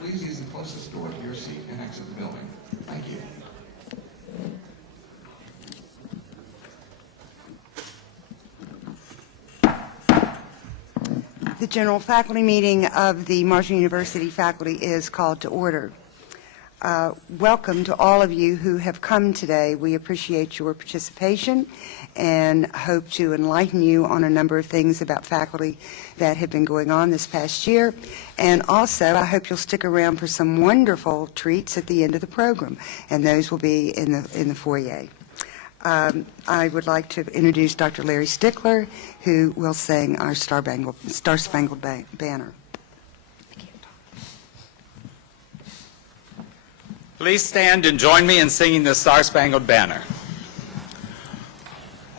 please use the closest door to your seat and exit the building. Thank you. The general faculty meeting of the Marshall University faculty is called to order. Welcome to all of you who have come today. We appreciate your participation and hope to enlighten you on a number of things about faculty that have been going on this past year. And also, I hope you'll stick around for some wonderful treats at the end of the program, and those will be in the foyer. I would like to introduce Dr. Larry Stickler, who will sing our Star Spangled Banner. Please stand and join me in singing the Star Spangled Banner.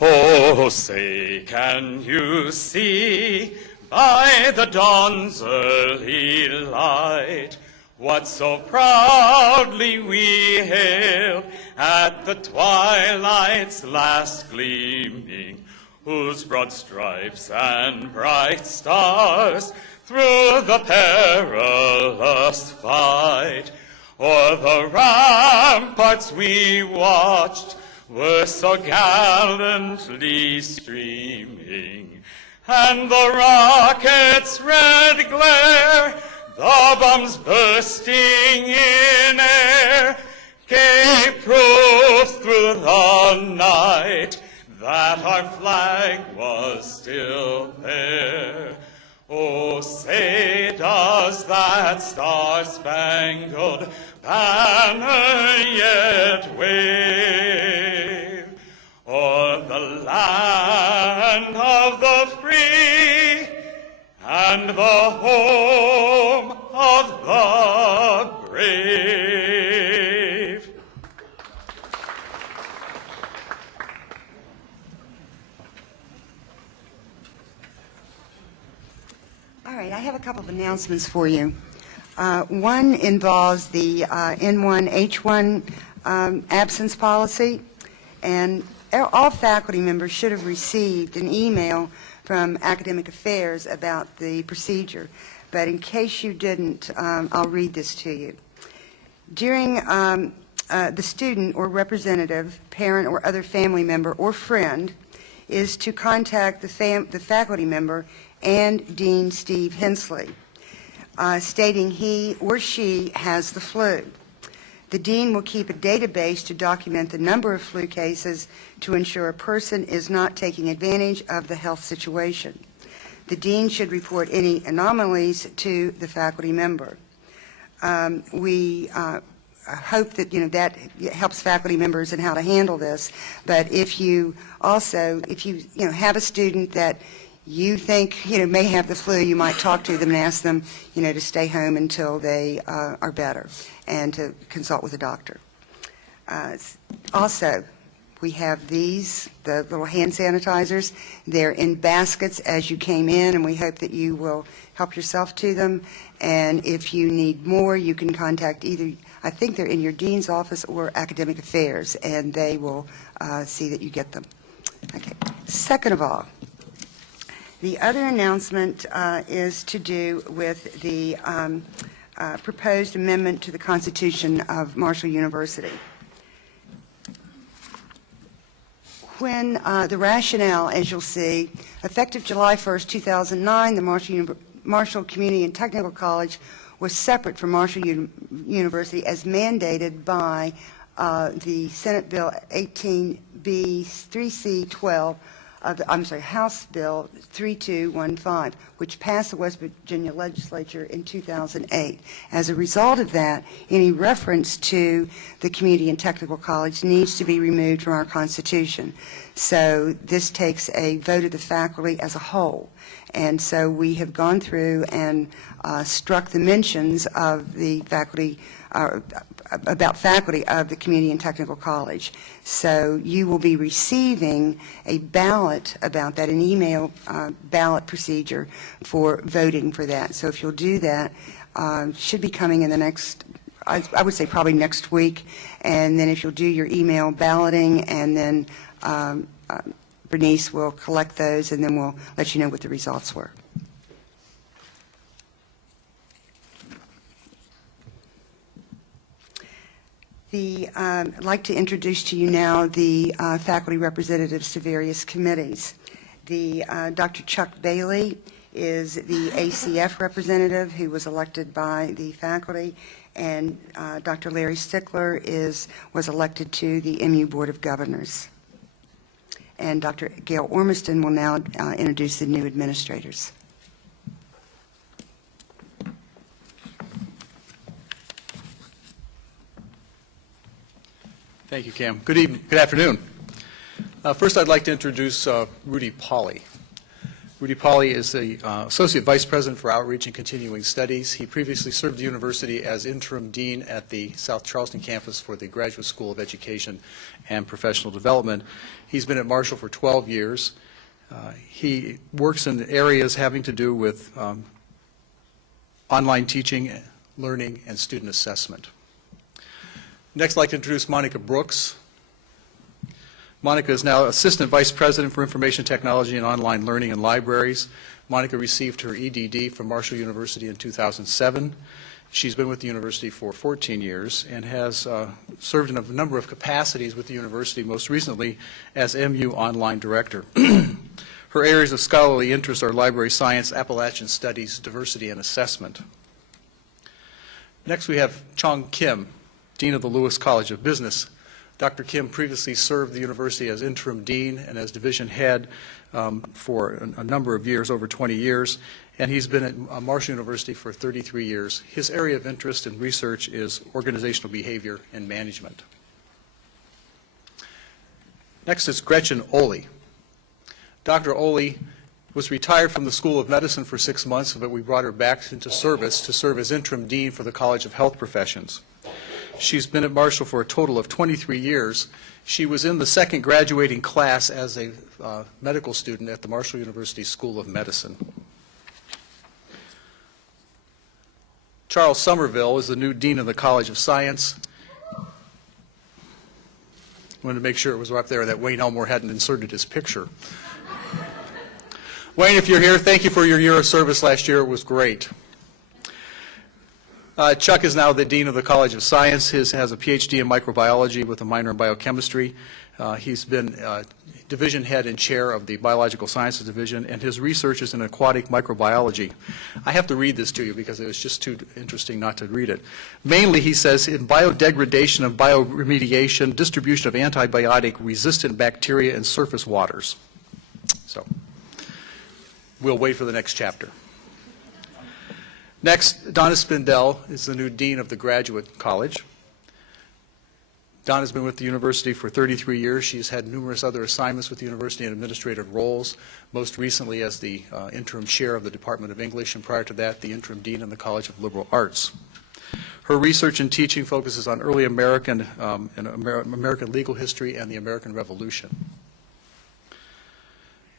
Oh, say, can you see by the dawn's early light what so proudly we hailed at the twilight's last gleaming, whose broad stripes and bright stars through the perilous fight o'er the ramparts we watched were so gallantly streaming, and the rocket's red glare, the bombs bursting in air, gave proof through the night that our flag was still there. Oh, say, does that star-spangled banner yet wave o'er the land of the free and the home of the brave? All right, I have a couple of announcements for you. One involves the N1H1 absence policy, and all faculty members should have received an email from Academic Affairs about the procedure. But in case you didn't, I'll read this to you. During the student or representative, parent or other family member or friend is to contact the faculty member and Dean Steve Hensley, stating he or she has the flu. The dean will keep a database to document the number of flu cases to ensure a person is not taking advantage of the health situation. The dean should report any anomalies to the faculty member. We hope that that helps faculty members in how to handle this. But if you also, if you have a student that you think may have the flu, you might talk to them and ask them to stay home until they are better and to consult with a doctor. Also, we have the little hand sanitizers. They're in baskets as you came in, and we hope that you will help yourself to them. And if you need more, you can contact either, I think they're in your dean's office or Academic Affairs, and they will see that you get them. Okay. Second of all, the other announcement is to do with the proposed amendment to the Constitution of Marshall University. When the rationale, as you'll see, effective July 1st, 2009, the Marshall Community and Technical College was separate from Marshall University as mandated by the Senate Bill 18B 3C12 House Bill 3215, which passed the West Virginia legislature in 2008. As a result of that, any reference to the Community and Technical College needs to be removed from our Constitution. So this takes a vote of the faculty as a whole. And so we have gone through and struck the mentions of the faculty, about faculty of the Community and Technical College. So you will be receiving a ballot about that, an email ballot procedure for voting for that. So if you'll do that, should be coming in the next, I would say probably next week. And then if you'll do your email balloting, and then Bernice will collect those, and then we'll let you know what the results were. I'd like to introduce to you now the faculty representatives to various committees. Dr. Chuck Bailey is the ACF representative who was elected by the faculty, and Dr. Larry Stickler was elected to the MU Board of Governors. And Dr. Gail Ormiston will now introduce the new administrators. Thank you, Cam. Good evening. Good afternoon. First, I'd like to introduce Rudy Pauley. Rudy Pauley is the Associate Vice President for Outreach and Continuing Studies. He previously served the university as interim dean at the South Charleston campus for the Graduate School of Education and Professional Development. He's been at Marshall for 12 years. He works in areas having to do with online teaching, learning, and student assessment. Next, I'd like to introduce Monica Brooks. Monica is now Assistant Vice President for Information Technology and Online Learning and Libraries. Monica received her EDD from Marshall University in 2007. She's been with the university for 14 years and has served in a number of capacities with the university, most recently as MU Online Director. Her areas of scholarly interest are library science, Appalachian studies, diversity, and assessment. Next, we have Chong Kim, Dean of the Lewis College of Business. Dr. Kim previously served the university as interim dean and as division head for a number of years, over 20 years, and he's been at Marshall University for 33 years. His area of interest and research is organizational behavior and management. Next is Gretchen Oley. Dr. Oley was retired from the School of Medicine for 6 months, but we brought her back into service to serve as interim dean for the College of Health Professions. She's been at Marshall for a total of 23 years. She was in the second graduating class as a medical student at the Marshall University School of Medicine. Charles Somerville is the new dean of the College of Science. I wanted to make sure it was up there that Wayne Elmore hadn't inserted his picture. Wayne, if you're here, thank you for your year of service last year. It was great. Chuck is now the Dean of the College of Science. He has a PhD in microbiology with a minor in biochemistry. He's been division head and chair of the Biological Sciences Division, and his research is in aquatic microbiology. I have to read this to you because it was just too interesting not to read it. Mainly, he says, in biodegradation and bioremediation, distribution of antibiotic-resistant bacteria in surface waters. So, we'll wait for the next chapter. Next, Donna Spindell is the new Dean of the Graduate College. Donna's been with the university for 33 years. She's had numerous other assignments with the university in administrative roles, most recently as the interim chair of the Department of English, and prior to that, the interim dean in the College of Liberal Arts. Her research and teaching focuses on early American legal history and the American Revolution.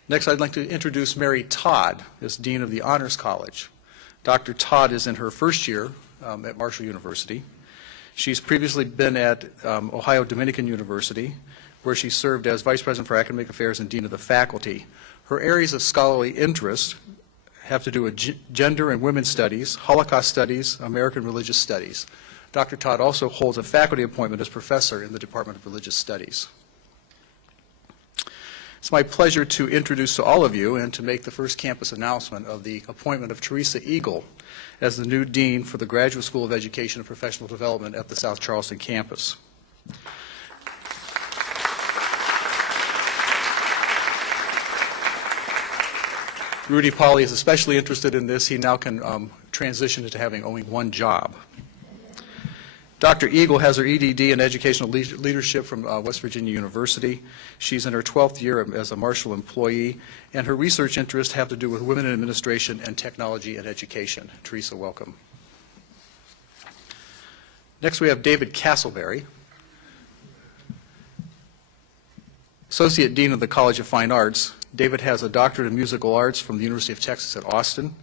Next, I'd like to introduce Mary Todd as Dean of the Honors College. Dr. Todd is in her first year at Marshall University. She's previously been at Ohio Dominican University, where she served as Vice President for Academic Affairs and Dean of the Faculty. Her areas of scholarly interest have to do with gender and women's studies, Holocaust studies, American religious studies. Dr. Todd also holds a faculty appointment as professor in the Department of Religious Studies. It's my pleasure to introduce to all of you and to make the first campus announcement of the appointment of Teresa Eagle as the new Dean for the Graduate School of Education and Professional Development at the South Charleston campus. Rudy Pauley is especially interested in this. He now can transition into having only one job. Dr. Eagle has her EDD in Educational Leadership from West Virginia University. She's in her 12th year as a Marshall employee, and her research interests have to do with women in administration and technology and education. Teresa, welcome. Next, we have David Castleberry, Associate Dean of the College of Fine Arts. David has a doctorate in musical arts from the University of Texas at Austin.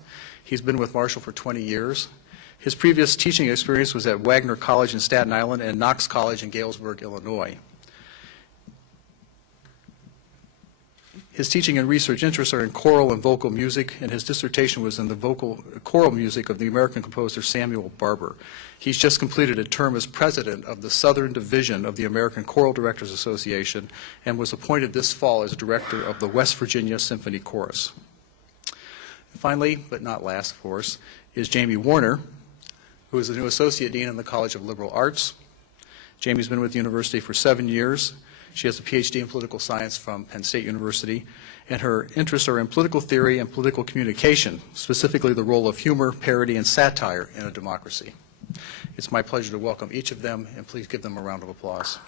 He's been with Marshall for 20 years. His previous teaching experience was at Wagner College in Staten Island and Knox College in Galesburg, Illinois. His teaching and research interests are in choral and vocal music, and his dissertation was in the choral music of the American composer Samuel Barber. He's just completed a term as president of the Southern Division of the American Choral Directors Association and was appointed this fall as director of the West Virginia Symphony Chorus. Finally, but not last, of course, is Jamie Warner, who is the new Associate Dean in the College of Liberal Arts. Jamie's been with the university for 7 years. She has a PhD in political science from Penn State University, and her interests are in political theory and political communication, specifically the role of humor, parody, and satire in a democracy. It's my pleasure to welcome each of them, and please give them a round of applause.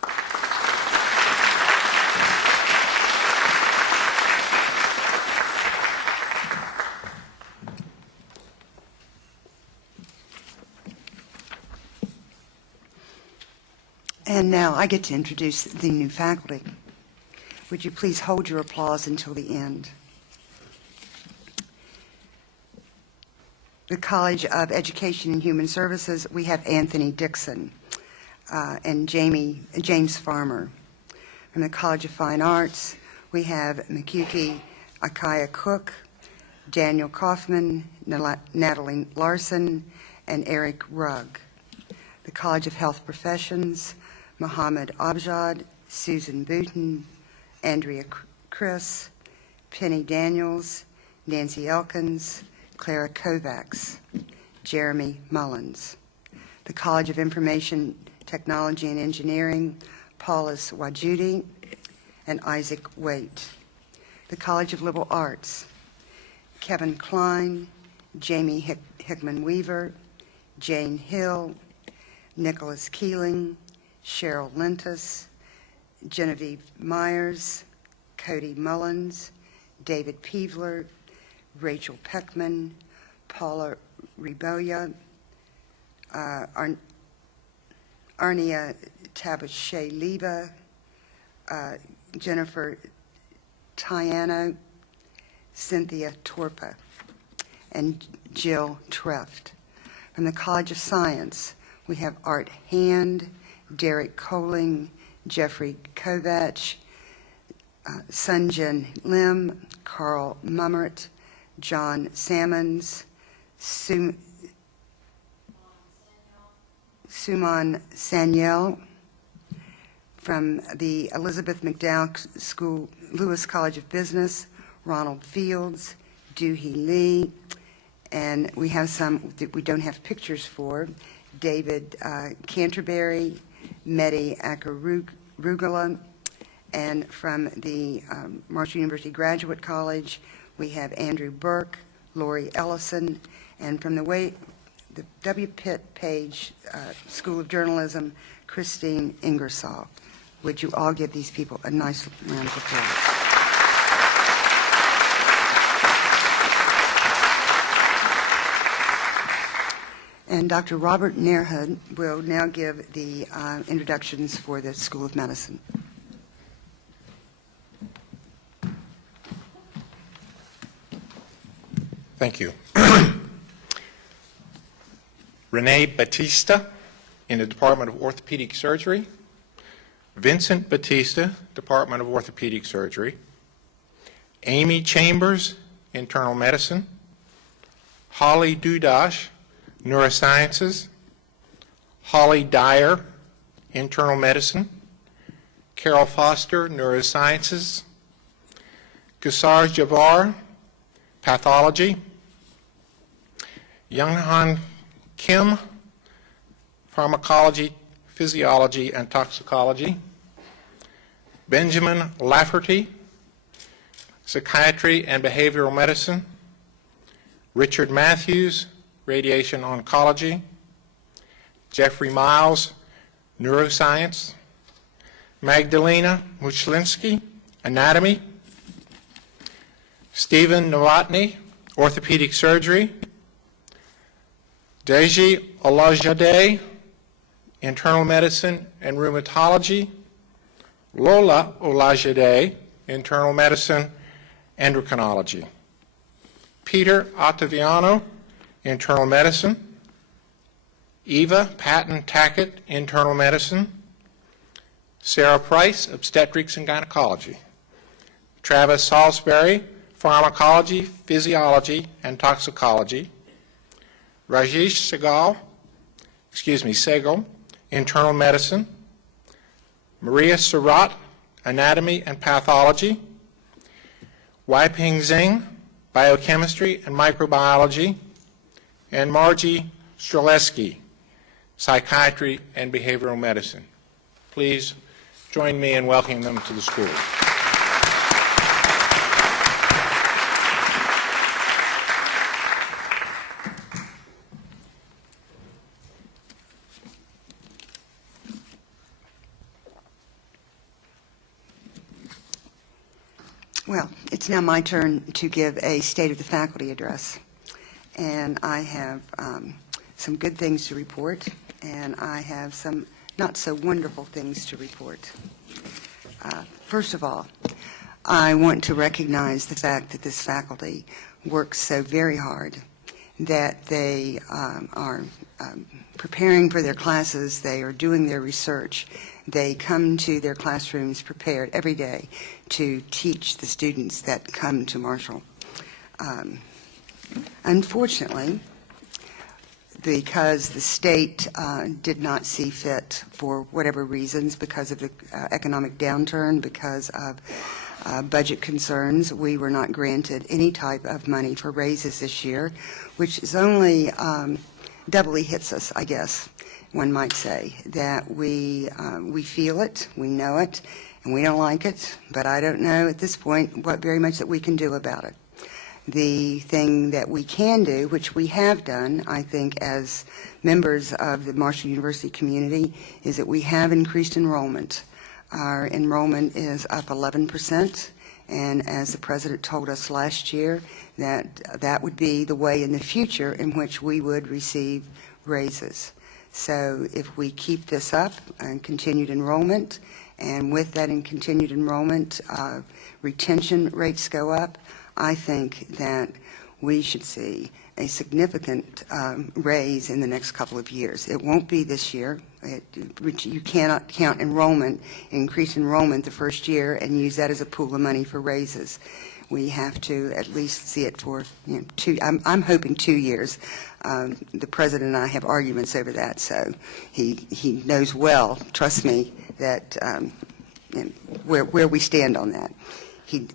And now I get to introduce the new faculty. Would you please hold your applause until the end? The College of Education and Human Services, we have Anthony Dixon and James Farmer. From the College of Fine Arts, we have Makuki Akaya Cook, Daniel Kaufman, Natalie Larson, and Eric Rugg. The College of Health Professions, Mohammed Abjad, Susan Booten, Andrea Chris, Penny Daniels, Nancy Elkins, Clara Kovacs, Jeremy Mullins. The College of Information Technology and Engineering, Paulus Wajudi and Isaac Waite. The College of Liberal Arts, Kevin Klein, Jamie Hickman Weaver, Jane Hill, Nicholas Keeling, Cheryl Lentis, Genevieve Myers, Cody Mullins, David Peevler, Rachel Peckman, Paula Riboya, Arnia Tabache-Leba, Jennifer Tiano, Cynthia Torpa, and Jill Treft. From the College of Science, we have Art Hand, Derek Coling, Jeffrey Kovach, Sunjin Lim, Carl Mummert, John Sammons, Suman Sanyel. From the Elizabeth McDowell School, Lewis College of Business, Ronald Fields, Doohee Lee, and we have some that we don't have pictures for, David Canterbury, Mehdi Akarugala, and from the Marshall University Graduate College, we have Andrew Burke, Lori Ellison, and from the W. Pitt Page School of Journalism, Christine Ingersoll. Would you all give these people a nice round of applause? And Dr. Robert Nairhood will now give the introductions for the School of Medicine. Thank you. Renee Batista in the Department of Orthopedic Surgery. Vincent Batista, Department of Orthopedic Surgery. Amy Chambers, Internal Medicine. Holly Dudash, Neurosciences. Holly Dyer, Internal Medicine. Carol Foster, Neurosciences. Gusar Javar, Pathology. Younghan Kim, Pharmacology, Physiology, and Toxicology. Benjamin Lafferty, Psychiatry and Behavioral Medicine. Richard Matthews, Radiation Oncology. Jeffrey Miles, Neuroscience. Magdalena Muchlinsky, Anatomy. Stephen Novotny, Orthopedic Surgery. Deji Olajade, Internal Medicine and Rheumatology. Lola Olajade, Internal Medicine, Endocrinology. Peter Ottaviano, Internal Medicine. Eva Patton-Tackett, Internal Medicine. Sarah Price, Obstetrics and Gynecology. Travis Salisbury, Pharmacology, Physiology, and Toxicology. Rajesh Sehgal, Internal Medicine. Maria Surratt, Anatomy and Pathology. Weiping Zheng, Biochemistry and Microbiology. And Margie Streleski, Psychiatry and Behavioral Medicine. Please join me in welcoming them to the school. Well, it's now my turn to give a State of the Faculty address. And I have some good things to report, and I have some not so wonderful things to report. First of all, I want to recognize the fact that this faculty works so very hard, that they are preparing for their classes, they are doing their research, they come to their classrooms prepared every day to teach the students that come to Marshall. Unfortunately, because the state did not see fit for whatever reasons, because of the economic downturn, because of budget concerns, we were not granted any type of money for raises this year, which is only doubly hits us, I guess, one might say, that we feel it, we know it, and we don't like it, but I don't know at this point what very much that we can do about it. The thing that we can do, which we have done, I think, as members of the Marshall University community, is that we have increased enrollment. Our enrollment is up 11%, and as the president told us last year, that would be the way in the future in which we would receive raises. So if we keep this up and continued enrollment, and with that in continued enrollment, retention rates go up, I think that we should see a significant raise in the next couple of years. It won't be this year. You cannot count enrollment, increase enrollment the first year, and use that as a pool of money for raises. We have to at least see it for I'm hoping 2 years. The president and I have arguments over that, so he knows well, trust me, that where we stand on that.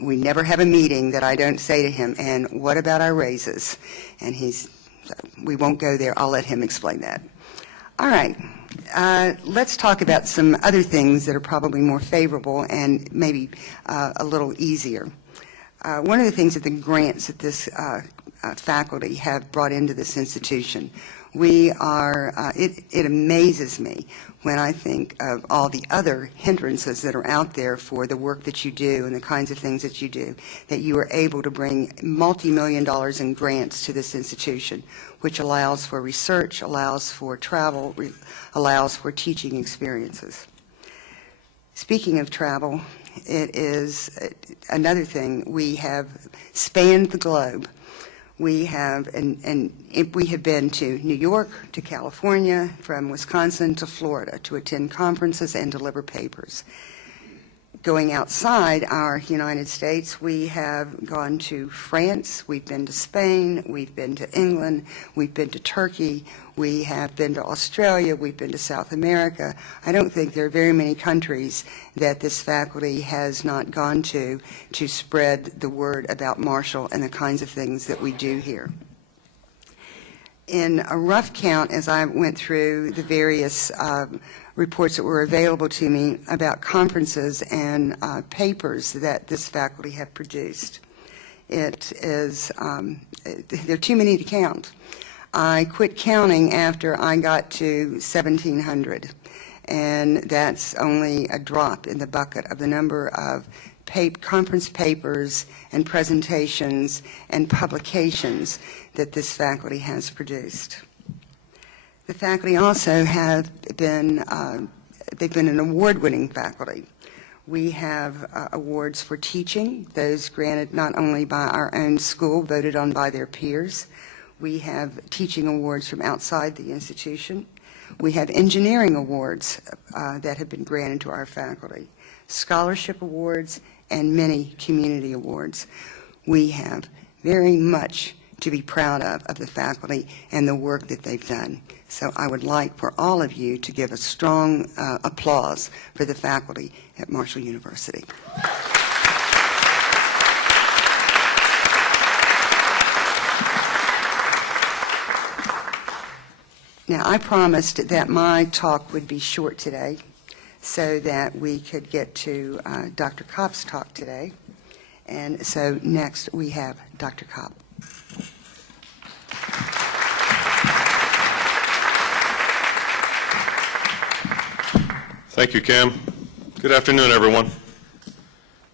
We never have a meeting that I don't say to him, and what about our raises? And we won't go there. I'll let him explain that. All right. Let's talk about some other things that are probably more favorable and maybe a little easier. One of the things that the grants that this faculty have brought into this institution, it amazes me when I think of all the other hindrances that are out there for the work that you do and the kinds of things that you do, that you are able to bring multi-million dollars in grants to this institution, which allows for research, allows for travel, allows for teaching experiences. Speaking of travel, it is another thing. We have spanned the globe. We have, we have been to New York, to California, from Wisconsin to Florida to attend conferences and deliver papers. Going outside our United States, we have gone to France, we've been to Spain, we've been to England, we've been to Turkey, we have been to Australia, we've been to South America. I don't think there are very many countries that this faculty has not gone to spread the word about Marshall and the kinds of things that we do here. In a rough count, as I went through the various reports that were available to me about conferences and papers that this faculty have produced, there are too many to count. I quit counting after I got to 1,700, and that's only a drop in the bucket of the number of conference papers and presentations and publications that this faculty has produced. The faculty also have been, they've been an award-winning faculty. We have awards for teaching, those granted not only by our own school, voted on by their peers. We have teaching awards from outside the institution. We have engineering awards that have been granted to our faculty, scholarship awards, and many community awards. We have very much to be proud of the faculty and the work that they've done. So I would like for all of you to give a strong applause for the faculty at Marshall University. Now, I promised that my talk would be short today so that we could get to Dr. Kopp's talk today. And so next we have Dr. Kopp. Thank you, Cam. Good afternoon, everyone.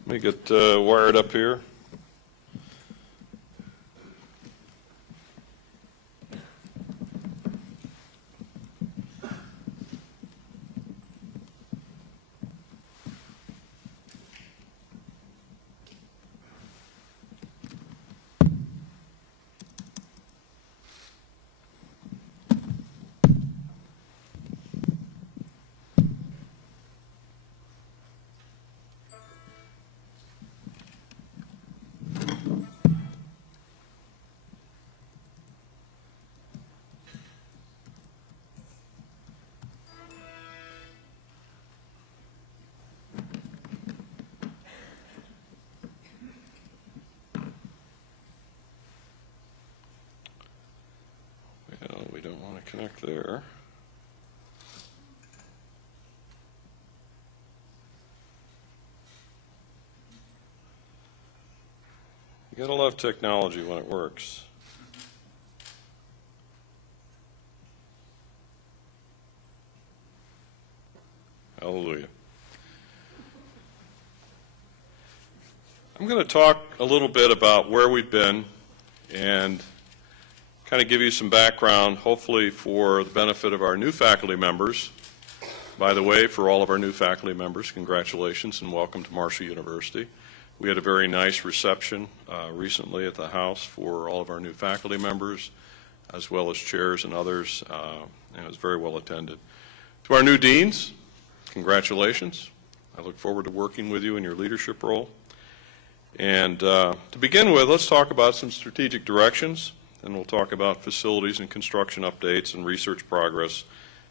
Let me get wired up here. Well, we don't want to connect there. You gotta love technology when it works. Hallelujah. I'm going to talk a little bit about where we've been and kind of give you some background, hopefully for the benefit of our new faculty members. By the way, for all of our new faculty members, congratulations and welcome to Marshall University. We had a very nice reception recently at the house for all of our new faculty members, as well as chairs and others, and it was very well attended. To our new deans, congratulations. I look forward to working with you in your leadership role. And to begin with, let's talk about some strategic directions, and we'll talk about facilities and construction updates and research progress,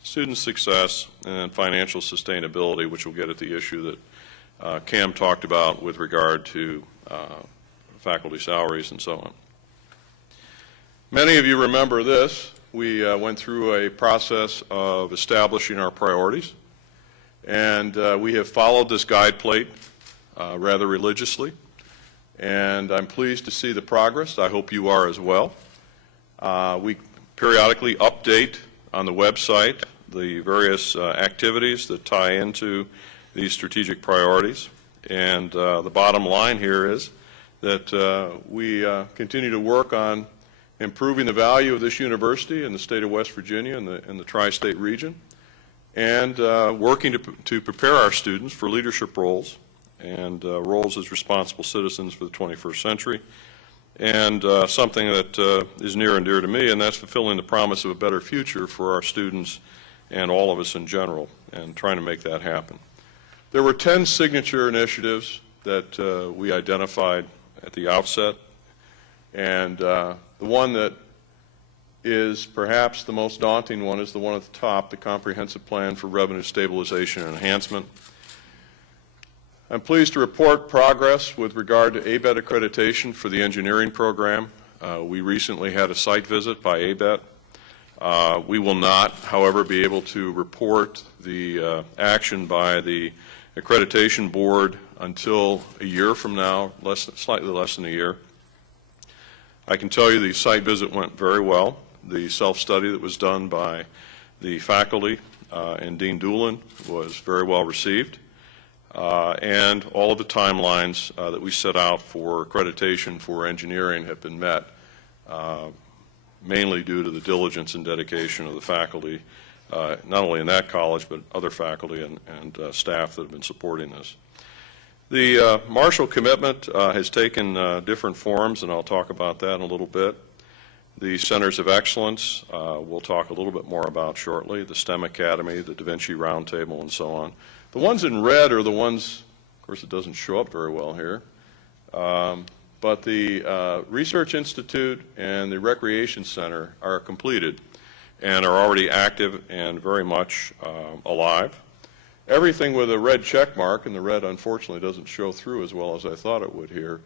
student success, and financial sustainability, which will get at the issue that Cam talked about with regard to faculty salaries and so on. Many of you remember this. We went through a process of establishing our priorities, and we have followed this guide plate rather religiously, and I'm pleased to see the progress. I hope you are as well. We periodically update on the website the various activities that tie into these strategic priorities, and the bottom line here is that we continue to work on improving the value of this university in the state of West Virginia and the tri-state region, and working to prepare our students for leadership roles and roles as responsible citizens for the 21st century, and something that is near and dear to me, and that's fulfilling the promise of a better future for our students and all of us in general, and trying to make that happen. There were 10 signature initiatives that we identified at the outset, and the one that is perhaps the most daunting one is the one at the top, the Comprehensive Plan for Revenue Stabilization and Enhancement. I'm pleased to report progress with regard to ABET accreditation for the engineering program. We recently had a site visit by ABET. We will not, however, be able to report the action by the accreditation board until a year from now, slightly less than a year. I can tell you the site visit went very well. The self-study that was done by the faculty and Dean Doolin was very well received. And all of the timelines that we set out for accreditation for engineering have been met, mainly due to the diligence and dedication of the faculty, not only in that college, but other faculty and staff that have been supporting this. The Marshall commitment has taken different forms, and I'll talk about that in a little bit. the Centers of Excellence, we'll talk a little bit more about shortly, the STEM Academy, the Da Vinci Roundtable, and so on. The ones in red are the ones, of course it doesn't show up very well here, but the Research Institute and the Recreation Center are completed and are already active and very much alive. Everything with a red check mark, and the red unfortunately doesn't show through as well as I thought it would here,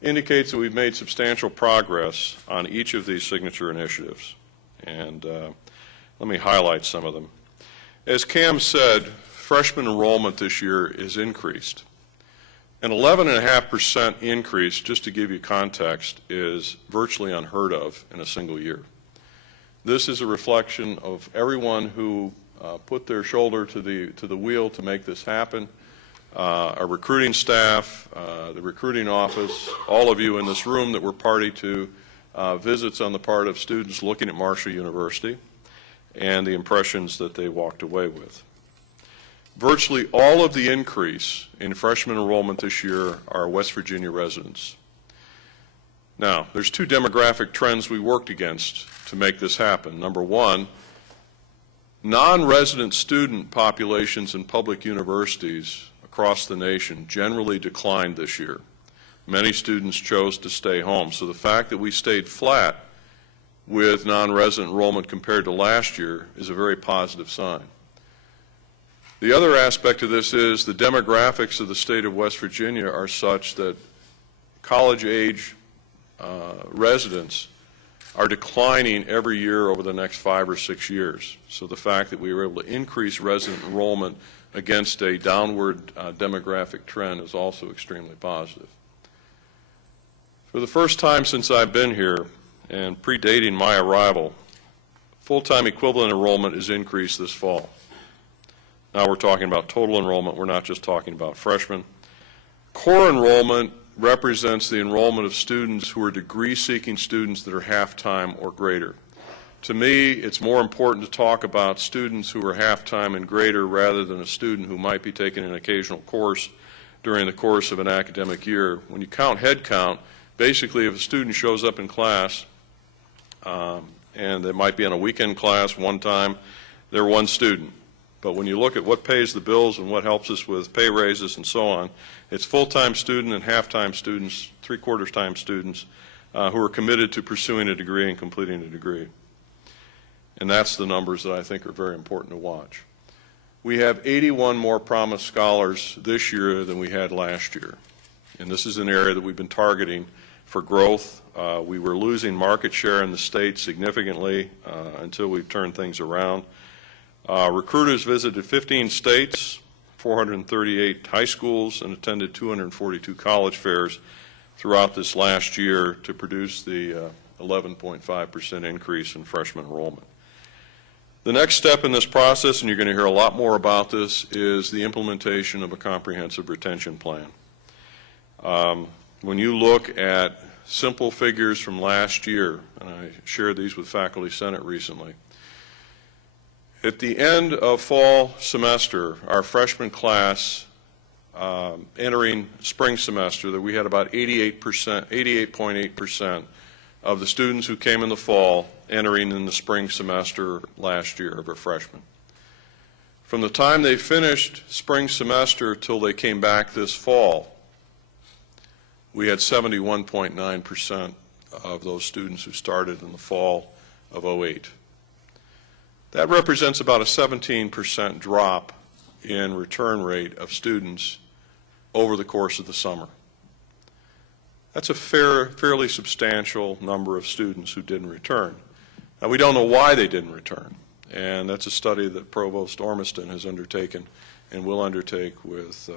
indicates that we've made substantial progress on each of these signature initiatives. And let me highlight some of them. As Cam said, freshman enrollment this year is increased. An 11.5% increase, just to give you context, is virtually unheard of in a single year. This is a reflection of everyone who put their shoulder to the wheel to make this happen. Our recruiting staff, the recruiting office, all of you in this room that were party to visits on the part of students looking at Marshall University, and the impressions that they walked away with. Virtually all of the increase in freshman enrollment this year are West Virginia residents. Now, there's two demographic trends we worked against to make this happen. Number one, non-resident student populations in public universities across the nation generally declined this year. Many students chose to stay home. So the fact that we stayed flat with non-resident enrollment compared to last year is a very positive sign. The other aspect of this is the demographics of the state of West Virginia are such that college-age residents are declining every year over the next 5 or 6 years. So the fact that we were able to increase resident enrollment against a downward demographic trend is also extremely positive. For the first time since I've been here, and predating my arrival, full-time equivalent enrollment is increased this fall. Now we're talking about total enrollment, we're not just talking about freshmen. Core enrollment represents the enrollment of students who are degree-seeking students that are half-time or greater. To me, it's more important to talk about students who are half-time and greater rather than a student who might be taking an occasional course during the course of an academic year. When you count head count, basically if a student shows up in class, and they might be in a weekend class one time, they're one student. But when you look at what pays the bills and what helps us with pay raises and so on, it's full-time student and half-time students, three-quarters time students who are committed to pursuing a degree and completing a degree. And that's the numbers that I think are very important to watch. We have 81 more promised scholars this year than we had last year. And this is an area that we've been targeting for growth. We were losing market share in the state significantly until we've turned things around. Recruiters visited 15 states, 438 high schools, and attended 242 college fairs throughout this last year to produce the 11.5% increase in freshman enrollment. The next step in this process, and you're going to hear a lot more about this, is the implementation of a comprehensive retention plan. When you look at simple figures from last year, and I shared these with Faculty Senate recently, at the end of fall semester, our freshman class entering spring semester, that we had about 88.8% of the students who came in the fall entering in the spring semester last year of a freshman. From the time they finished spring semester till they came back this fall, we had 71.9% of those students who started in the fall of '08. That represents about a 17% drop in return rate of students over the course of the summer. That's a fairly substantial number of students who didn't return. Now, we don't know why they didn't return, and that's a study that Provost Ormiston has undertaken and will undertake with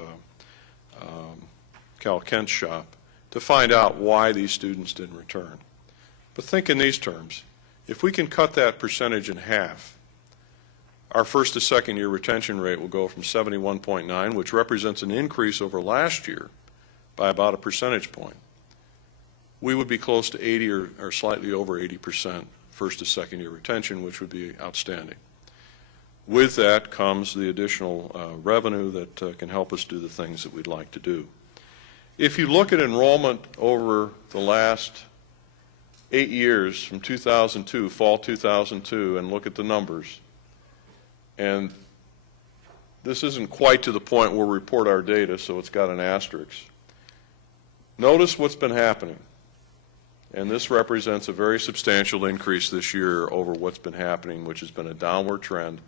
Cal Kent's shop to find out why these students didn't return. But think in these terms. If we can cut that percentage in half, our first to second year retention rate will go from 71.9, which represents an increase over last year by about a percentage point. We would be close to 80 or slightly over 80% first to second year retention, which would be outstanding. With that comes the additional revenue that can help us do the things that we'd like to do. If you look at enrollment over the last 8 years from 2002, fall 2002, and look at the numbers. And this isn't quite to the point where we report our data, so it's got an asterisk. Notice what's been happening. And this represents a very substantial increase this year over what's been happening, which has been a downward trend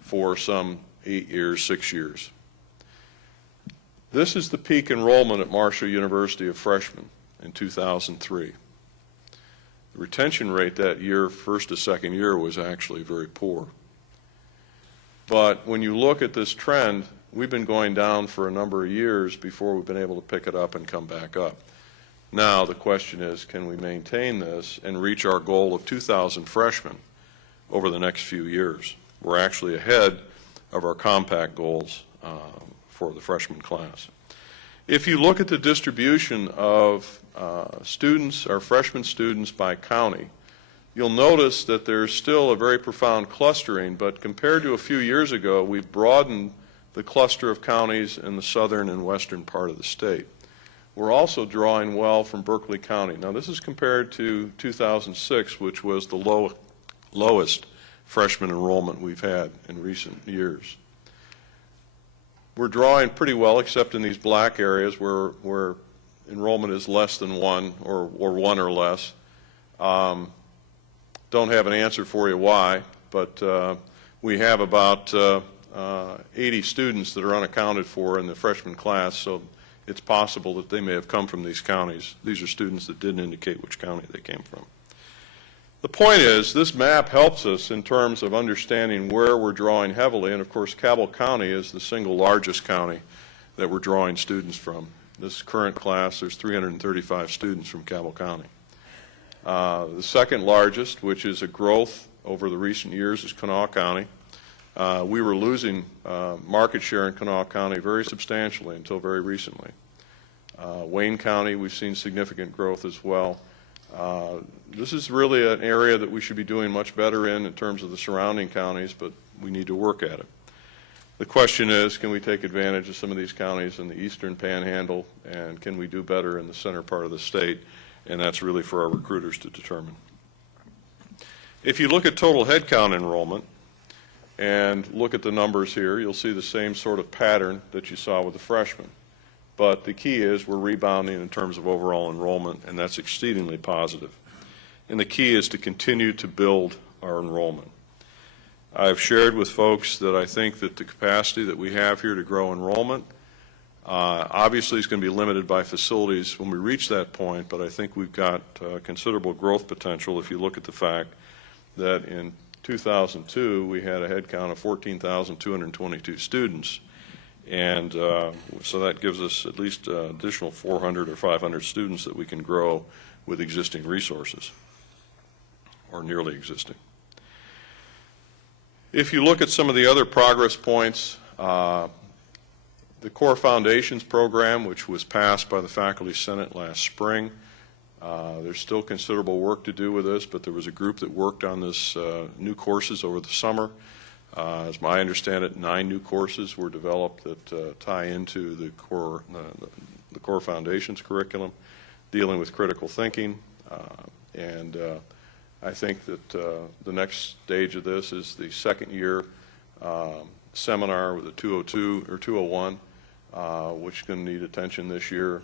for some 8 years, 6 years. This is the peak enrollment at Marshall University of freshmen in 2003. The retention rate that year, first to second year, was actually very poor. But when you look at this trend, we've been going down for a number of years before we've been able to pick it up and come back up. Now the question is, can we maintain this and reach our goal of 2,000 freshmen over the next few years? We're actually ahead of our compact goals for the freshman class. If you look at the distribution of students, our freshman students by county, you'll notice that there's still a very profound clustering, but compared to a few years ago, we've broadened the cluster of counties in the southern and western part of the state. We're also drawing well from Berkeley County. Now, this is compared to 2006, which was the lowest freshman enrollment we've had in recent years. We're drawing pretty well, except in these black areas where enrollment is less than 1 or 1 or less. Don't have an answer for you why, but we have about 80 students that are unaccounted for in the freshman class, so it's possible that they may have come from these counties. These are students that didn't indicate which county they came from. The point is, this map helps us in terms of understanding where we're drawing heavily, and of course Cabell County is the single largest county that we're drawing students from. This current class, there's 335 students from Cabell County. The second largest, which is a growth over the recent years, is Kanawha County. We were losing market share in Kanawha County very substantially until very recently. Wayne County, we've seen significant growth as well. This is really an area that we should be doing much better in terms of the surrounding counties, but we need to work at it. The question is, can we take advantage of some of these counties in the eastern panhandle, and can we do better in the center part of the state? And that's really for our recruiters to determine. If you look at total headcount enrollment and look at the numbers here, you'll see the same sort of pattern that you saw with the freshmen. But the key is we're rebounding in terms of overall enrollment, and that's exceedingly positive. And the key is to continue to build our enrollment. I've shared with folks that I think that the capacity that we have here to grow enrollment obviously is going to be limited by facilities when we reach that point, but I think we've got considerable growth potential if you look at the fact that in 2002 we had a head count of 14,222 students, and so that gives us at least additional 400 or 500 students that we can grow with existing resources, or nearly existing. If you look at some of the other progress points, the Core Foundations program, which was passed by the Faculty Senate last spring, there's still considerable work to do with this, but there was a group that worked on this new courses over the summer. As I understand it, 9 new courses were developed that tie into the Core Foundations curriculum, dealing with critical thinking, and I think that the next stage of this is the second year seminar with the 202 or 201, which is going to need attention this year.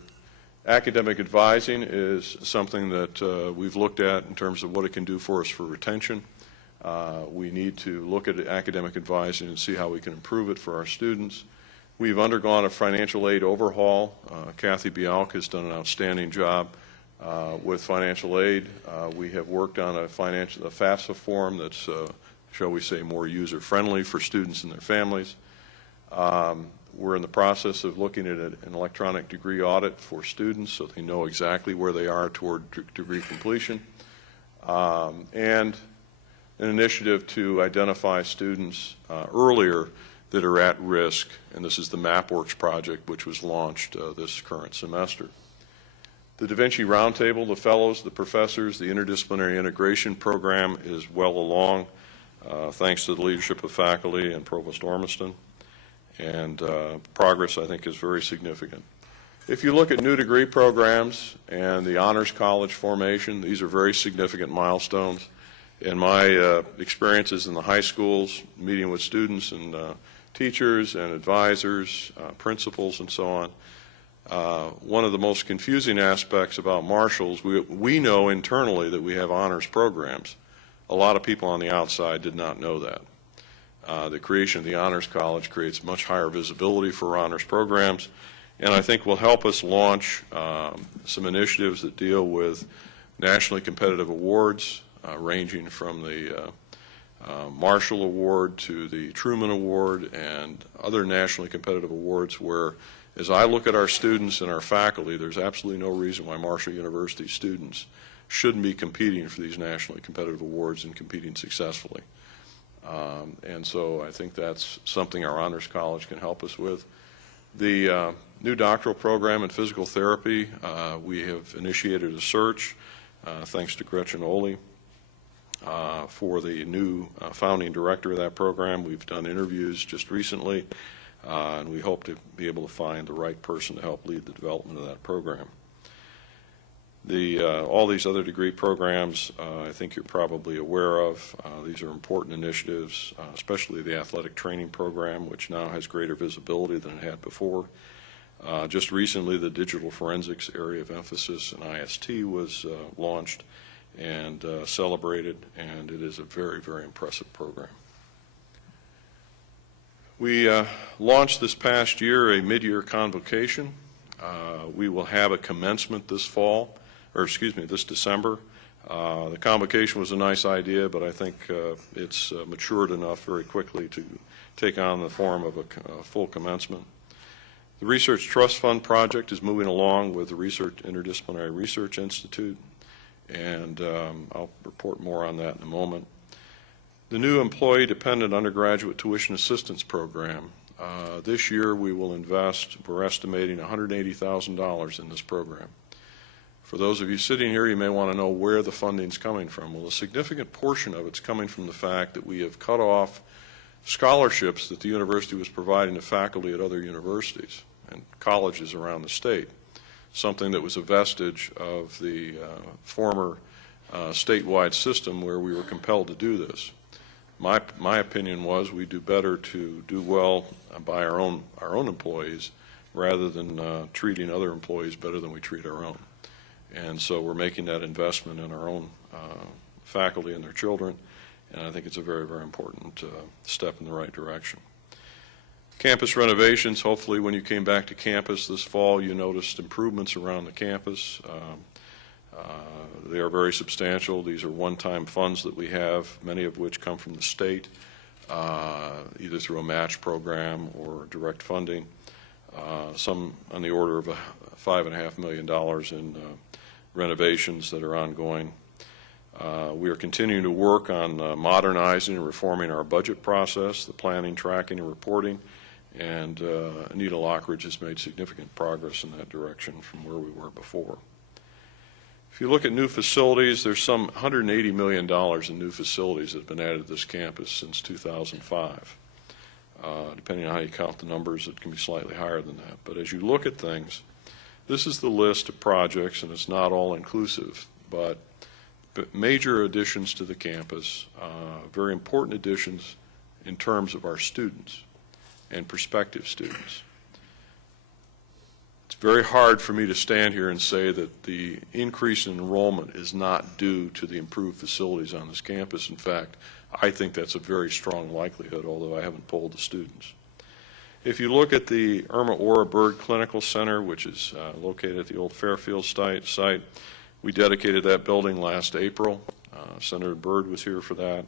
Academic advising is something that we've looked at in terms of what it can do for us for retention. We need to look at academic advising and see how we can improve it for our students. We've undergone a financial aid overhaul. Kathy Bialk has done an outstanding job with financial aid. We have worked on a FAFSA form that's, shall we say, more user-friendly for students and their families. We're in the process of looking at an electronic degree audit for students so they know exactly where they are toward degree completion. And an initiative to identify students earlier that are at risk, and this is the MapWorks project, which was launched this current semester. The Da Vinci Roundtable, the fellows, the professors, the interdisciplinary integration program is well along, thanks to the leadership of faculty and Provost Ormiston, and progress, I think, is very significant. If you look at new degree programs and the Honors College formation, these are very significant milestones. In my experiences in the high schools, meeting with students and teachers and advisors, principals, and so on, one of the most confusing aspects about Marshalls, we know internally that we have honors programs. A lot of people on the outside did not know that. The creation of the Honors College creates much higher visibility for honors programs, and I think will help us launch some initiatives that deal with nationally competitive awards, ranging from the Marshall Award to the Truman Award and other nationally competitive awards where, as I look at our students and our faculty, there's absolutely no reason why Marshall University students shouldn't be competing for these nationally competitive awards and competing successfully. And so I think that's something our Honors College can help us with. The new doctoral program in physical therapy, we have initiated a search, thanks to Gretchen Oley, for the new founding director of that program. We've done interviews just recently, and we hope to be able to find the right person to help lead the development of that program. All these other degree programs, I think you're probably aware of. These are important initiatives, especially the athletic training program, which now has greater visibility than it had before. Just recently, the digital forensics area of emphasis in IST was launched and celebrated, and it is a very, very impressive program. We launched this past year a mid-year convocation. We will have a commencement this fall, or excuse me, this December. The convocation was a nice idea, but I think it's matured enough very quickly to take on the form of a full commencement. The Research Trust Fund project is moving along with the Interdisciplinary Research Institute, and I'll report more on that in a moment. The new employee-dependent undergraduate tuition assistance program. This year we will invest, we're estimating $180,000 in this program. For those of you sitting here, you may want to know where the funding's coming from. Well, a significant portion of it's coming from the fact that we have cut off scholarships that the university was providing to faculty at other universities and colleges around the state, something that was a vestige of the former statewide system where we were compelled to do this. My opinion was we do better to do well by our own employees rather than treating other employees better than we treat our own. And so we're making that investment in our own faculty and their children, and I think it's a very, very important step in the right direction. Campus renovations, hopefully when you came back to campus this fall, you noticed improvements around the campus. They are very substantial. These are one-time funds that we have, many of which come from the state, either through a match program or direct funding, some on the order of $5.5 million in renovations that are ongoing. We are continuing to work on modernizing and reforming our budget process, the planning, tracking, and reporting, and Anita Lockridge has made significant progress in that direction from where we were before. If you look at new facilities, there's some $180 million in new facilities that have been added to this campus since 2005. Depending on how you count the numbers, it can be slightly higher than that. But as you look at things, this is the list of projects, and it's not all inclusive, but major additions to the campus, very important additions in terms of our students and prospective students. It's very hard for me to stand here and say that the increase in enrollment is not due to the improved facilities on this campus. In fact, I think that's a very strong likelihood, although I haven't polled the students. If you look at the Irma Ora Bird Clinical Center, which is located at the old Fairfield site, we dedicated that building last April. Senator Byrd was here for that.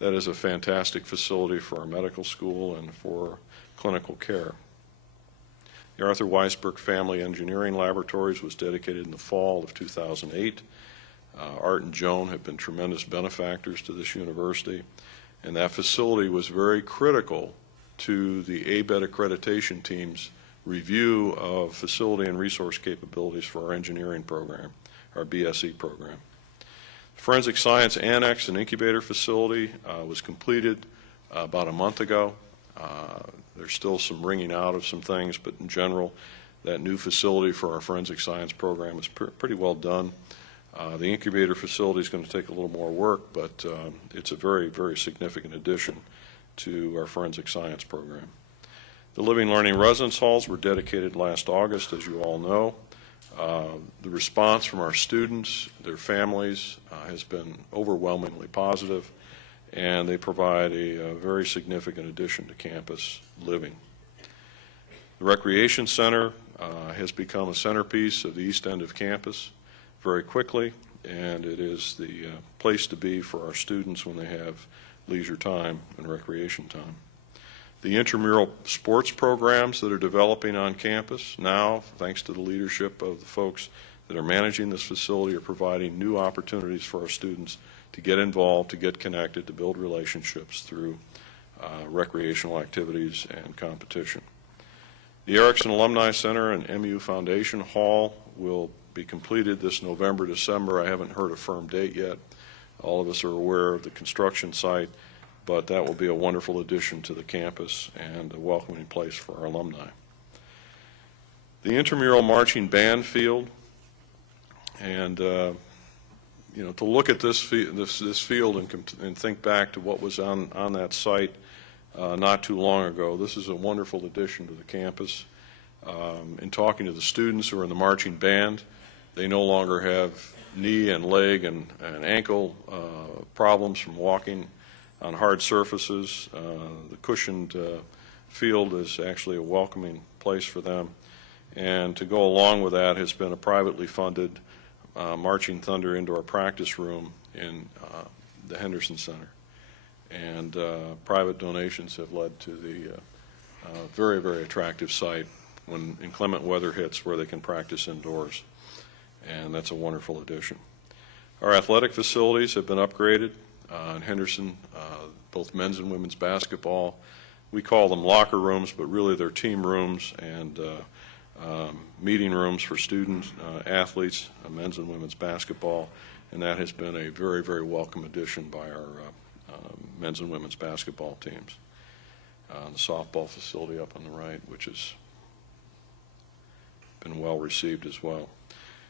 That is a fantastic facility for our medical school and for clinical care. The Arthur Weisberg Family Engineering Laboratories was dedicated in the fall of 2008. Art and Joan have been tremendous benefactors to this university, and that facility was very critical to the ABET accreditation team's review of facility and resource capabilities for our engineering program, our BSE program. Forensic Science Annex and Incubator Facility was completed about a month ago. There's still some wringing out of some things, but in general, that new facility for our forensic science program is pretty well done. The incubator facility is going to take a little more work, but it's a very, very significant addition to our forensic science program. The Living Learning Residence Halls were dedicated last August, as you all know. The response from our students, their families, has been overwhelmingly positive, and they provide a very significant addition to campus living. The Recreation Center has become a centerpiece of the east end of campus very quickly, and it is the place to be for our students when they have leisure time and recreation time. The intramural sports programs that are developing on campus now, thanks to the leadership of the folks that are managing this facility, are providing new opportunities for our students to get involved, to get connected, to build relationships through recreational activities and competition. The Erickson Alumni Center and MU Foundation Hall will be completed this November, December. I haven't heard a firm date yet. All of us are aware of the construction site, but that will be a wonderful addition to the campus and a welcoming place for our alumni. The intramural marching band field, and you know, to look at this field and think back to what was on that site not too long ago, this is a wonderful addition to the campus. In talking to the students who are in the marching band, they no longer have knee and leg and ankle problems from walking on hard surfaces. The cushioned field is actually a welcoming place for them. And to go along with that has been a privately funded Marching Thunder indoor practice room in the Henderson Center. And private donations have led to the very, very attractive site when inclement weather hits where they can practice indoors. And that's a wonderful addition. Our athletic facilities have been upgraded. In Henderson, both men's and women's basketball. We call them locker rooms, but really they're team rooms and meeting rooms for students, athletes, men's and women's basketball, and that has been a very, very welcome addition by our men's and women's basketball teams. The softball facility up on the right, which has been well received as well.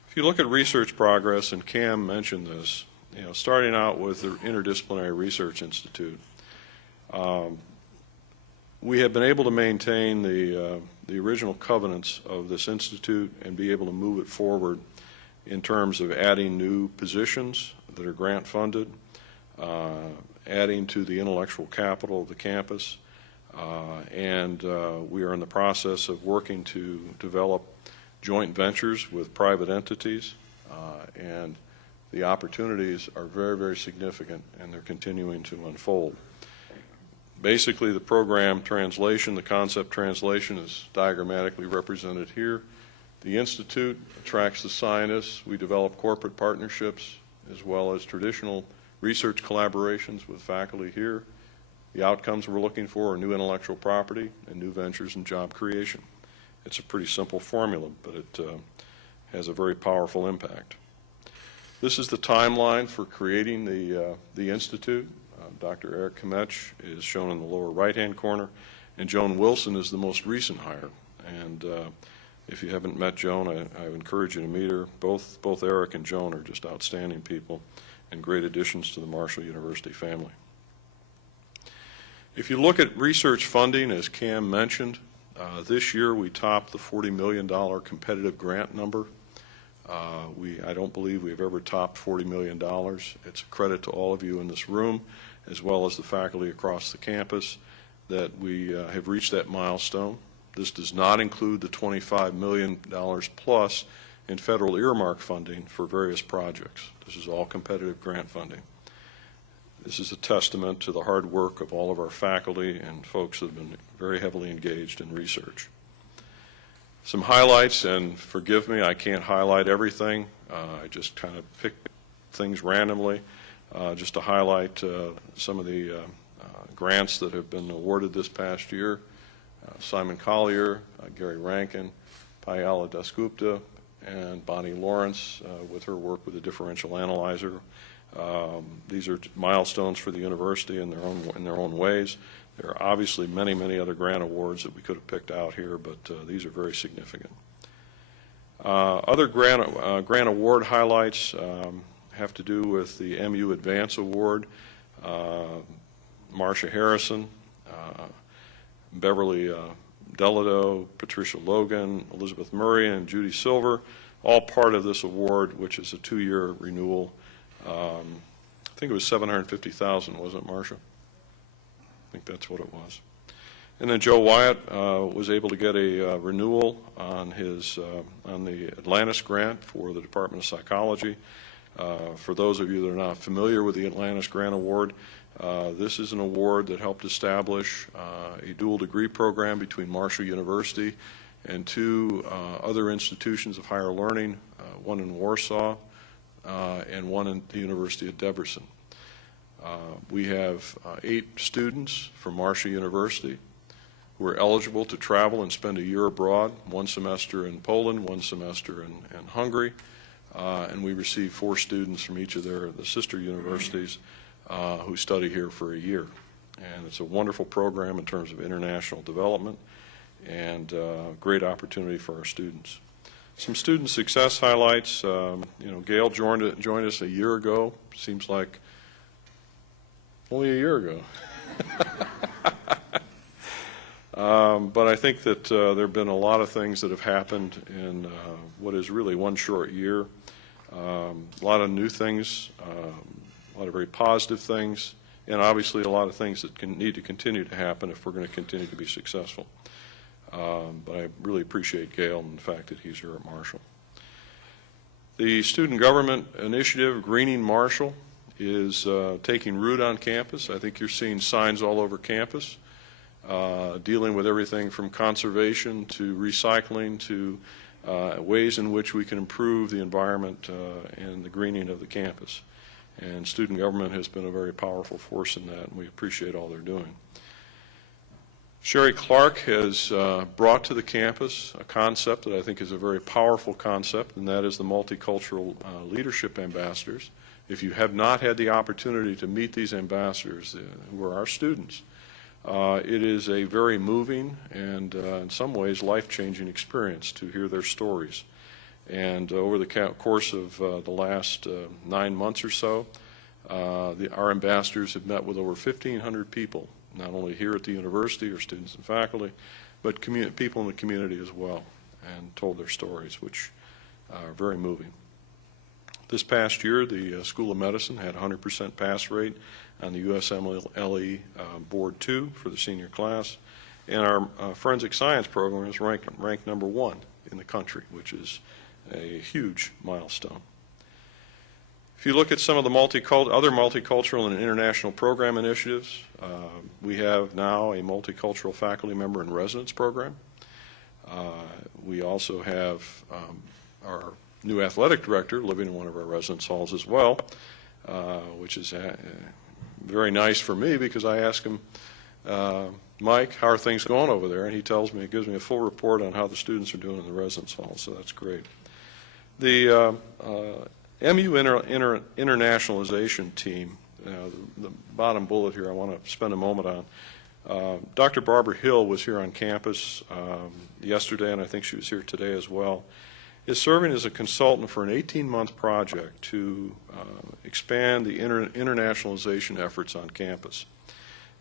If you look at research progress, and Cam mentioned this, you know, starting out with the Interdisciplinary Research Institute, we have been able to maintain the original covenants of this institute and be able to move it forward in terms of adding new positions that are grant funded, adding to the intellectual capital of the campus, and we are in the process of working to develop joint ventures with private entities, and the opportunities are very, very significant, and they're continuing to unfold. Basically, the program translation, the concept translation, is diagrammatically represented here. The Institute attracts the scientists. We develop corporate partnerships as well as traditional research collaborations with faculty here. The outcomes we're looking for are new intellectual property and new ventures and job creation. It's a pretty simple formula, but it has a very powerful impact. This is the timeline for creating the Institute. Dr. Eric Kmetsch is shown in the lower right-hand corner, and Joan Wilson is the most recent hire. And if you haven't met Joan, I encourage you to meet her. Both Eric and Joan are just outstanding people and great additions to the Marshall University family. If you look at research funding, as Cam mentioned, this year we topped the $40 million competitive grant number. I don't believe we've ever topped $40 million. It's a credit to all of you in this room, as well as the faculty across the campus, that we have reached that milestone. This does not include the $25 million plus in federal earmark funding for various projects. This is all competitive grant funding. This is a testament to the hard work of all of our faculty and folks that have been very heavily engaged in research. Some highlights, and forgive me, I can't highlight everything. I just kind of picked things randomly just to highlight some of the grants that have been awarded this past year. Simon Collier, Gary Rankin, Payala Dasgupta, and Bonnie Lawrence with her work with the differential analyzer. These are milestones for the university in their own ways. There are obviously many, many other grant awards that we could have picked out here, but these are very significant. Other grant award highlights have to do with the MU Advance Award. Marcia Harrison, Beverly Delado, Patricia Logan, Elizabeth Murray, and Judy Silver, all part of this award, which is a 2-year renewal. I think it was $750,000, wasn't it, Marcia? I think that's what it was. And then Joe Wyatt was able to get a renewal on his on the Atlantis grant for the Department of Psychology. For those of you that are not familiar with the Atlantis Grant Award, this is an award that helped establish a dual degree program between Marshall University and 2 other institutions of higher learning, one in Warsaw and one at the University of Debrecen. We have 8 students from Marshall University who are eligible to travel and spend a year abroad, 1 semester in Poland, 1 semester in Hungary, and we receive 4 students from each of the sister universities who study here for a year. And it's a wonderful program in terms of international development and great opportunity for our students. Some student success highlights. Gail joined us a year ago. Seems like only a year ago. But I think that there have been a lot of things that have happened in what is really one short year. A lot of new things, a lot of very positive things, and obviously a lot of things that need to continue to happen if we're going to continue to be successful. But I really appreciate Gail and the fact that he's here at Marshall. The Student Government Initiative, Greening Marshall, is taking root on campus. I think you're seeing signs all over campus dealing with everything from conservation to recycling to ways in which we can improve the environment and the greening of the campus. And student government has been a very powerful force in that, and we appreciate all they're doing. Sherry Clark has brought to the campus a concept that I think is a very powerful concept, and that is the multicultural leadership ambassadors. If you have not had the opportunity to meet these ambassadors, who are our students, it is a very moving and in some ways life-changing experience to hear their stories. And over the course of the last 9 months or so, our ambassadors have met with over 1,500 people, not only here at the university or students and faculty, but people in the community as well, and told their stories, which are very moving. This past year, the School of Medicine had a 100% pass rate on the USMLE Board 2 for the senior class, and our forensic science program is ranked number 1 in the country, which is a huge milestone. If you look at some of the other multicultural and international program initiatives, we have now a multicultural faculty member in residence program. We also have our new athletic director living in one of our residence halls as well, which is very nice for me because I ask him, Mike, how are things going over there? And he tells me, he gives me a full report on how the students are doing in the residence hall, so that's great. The MU internationalization team, the bottom bullet here I want to spend a moment on. Dr. Barbara Hill was here on campus yesterday, and I think she was here today as well, is serving as a consultant for an 18-month project to expand the internationalization efforts on campus.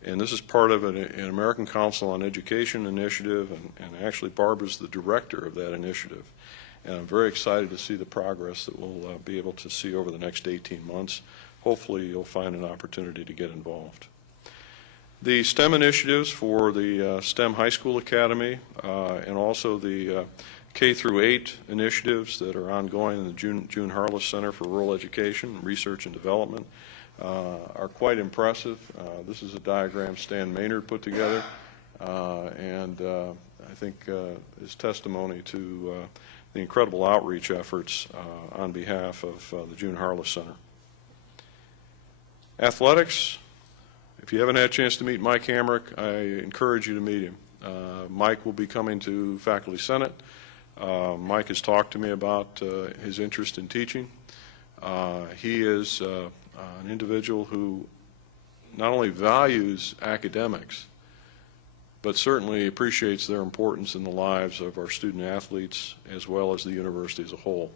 And this is part of an American Council on Education initiative, and actually Barbara's the director of that initiative. And I'm very excited to see the progress that we'll be able to see over the next 18 months. Hopefully you'll find an opportunity to get involved. The STEM initiatives for the STEM High School Academy and also the K through 8 initiatives that are ongoing in the June Harless Center for Rural Education, Research and Development are quite impressive. This is a diagram Stan Maynard put together and I think is testimony to the incredible outreach efforts on behalf of the June Harless Center. Athletics, if you haven't had a chance to meet Mike Hamrick, I encourage you to meet him. Mike will be coming to Faculty Senate. Mike has talked to me about his interest in teaching. He is an individual who not only values academics, but certainly appreciates their importance in the lives of our student athletes as well as the university as a whole.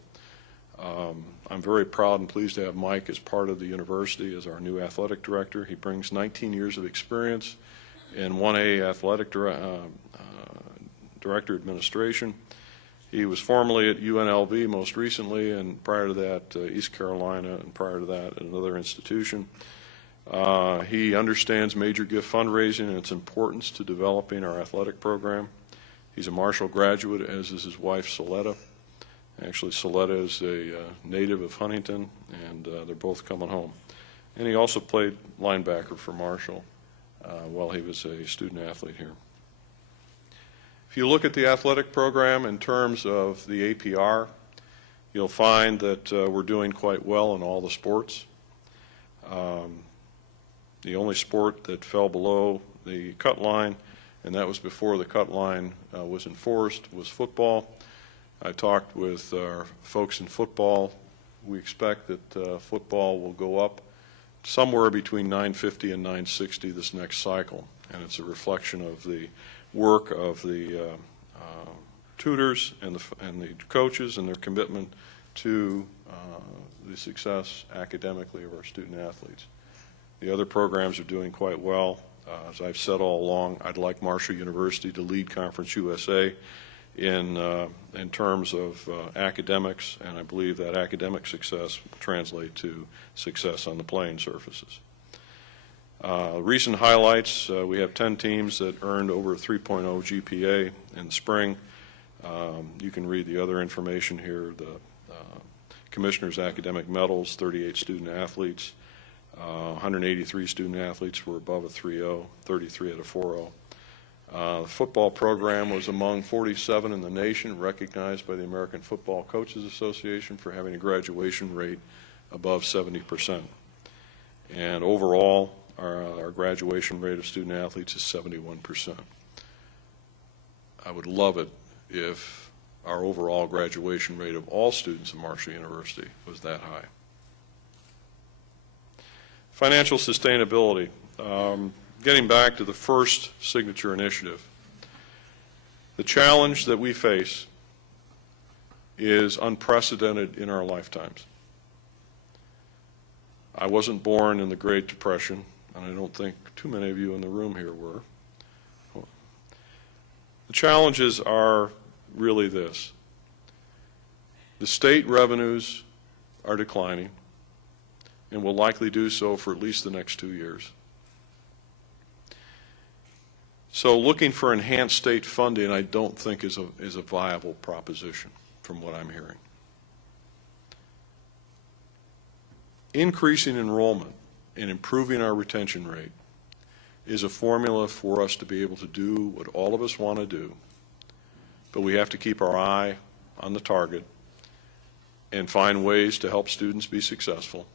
I'm very proud and pleased to have Mike as part of the university as our new athletic director. He brings 19 years of experience in 1A athletic director administration. He was formerly at UNLV most recently, and prior to that, East Carolina, and prior to that, at another institution. He understands major gift fundraising and its importance to developing our athletic program. He's a Marshall graduate, as is his wife, Soletta. Actually, Soletta is a native of Huntington, and they're both coming home. And he also played linebacker for Marshall while he was a student athlete here. If you look at the athletic program in terms of the APR, you'll find that we're doing quite well in all the sports. The only sport that fell below the cut line, and that was before the cut line was enforced, was football. I talked with our folks in football. We expect that football will go up somewhere between 950 and 960 this next cycle, and it's a reflection of the work of the tutors and the coaches and their commitment to the success academically of our student athletes. The other programs are doing quite well. As I've said all along, I'd like Marshall University to lead Conference USA in terms of academics, and I believe that academic success will translate to success on the playing surfaces. Recent highlights, we have 10 teams that earned over a 3.0 GPA in the spring. You can read the other information here. The Commissioner's Academic Medals, 38 student athletes. 183 student athletes were above a 3.0, 33 at a 4.0. The football program was among 47 in the nation, recognized by the American Football Coaches Association for having a graduation rate above 70%. And overall, our graduation rate of student athletes is 71%. I would love it if our overall graduation rate of all students at Marshall University was that high. Financial sustainability. Getting back to the first signature initiative, the challenge that we face is unprecedented in our lifetimes. I wasn't born in the Great Depression, and I don't think too many of you in the room here were. The challenges are really this. The state revenues are declining and will likely do so for at least the next 2 years. So looking for enhanced state funding, I don't think is a viable proposition from what I'm hearing. Increasing enrollment and improving our retention rate is a formula for us to be able to do what all of us want to do, but we have to keep our eye on the target and find ways to help students be successful.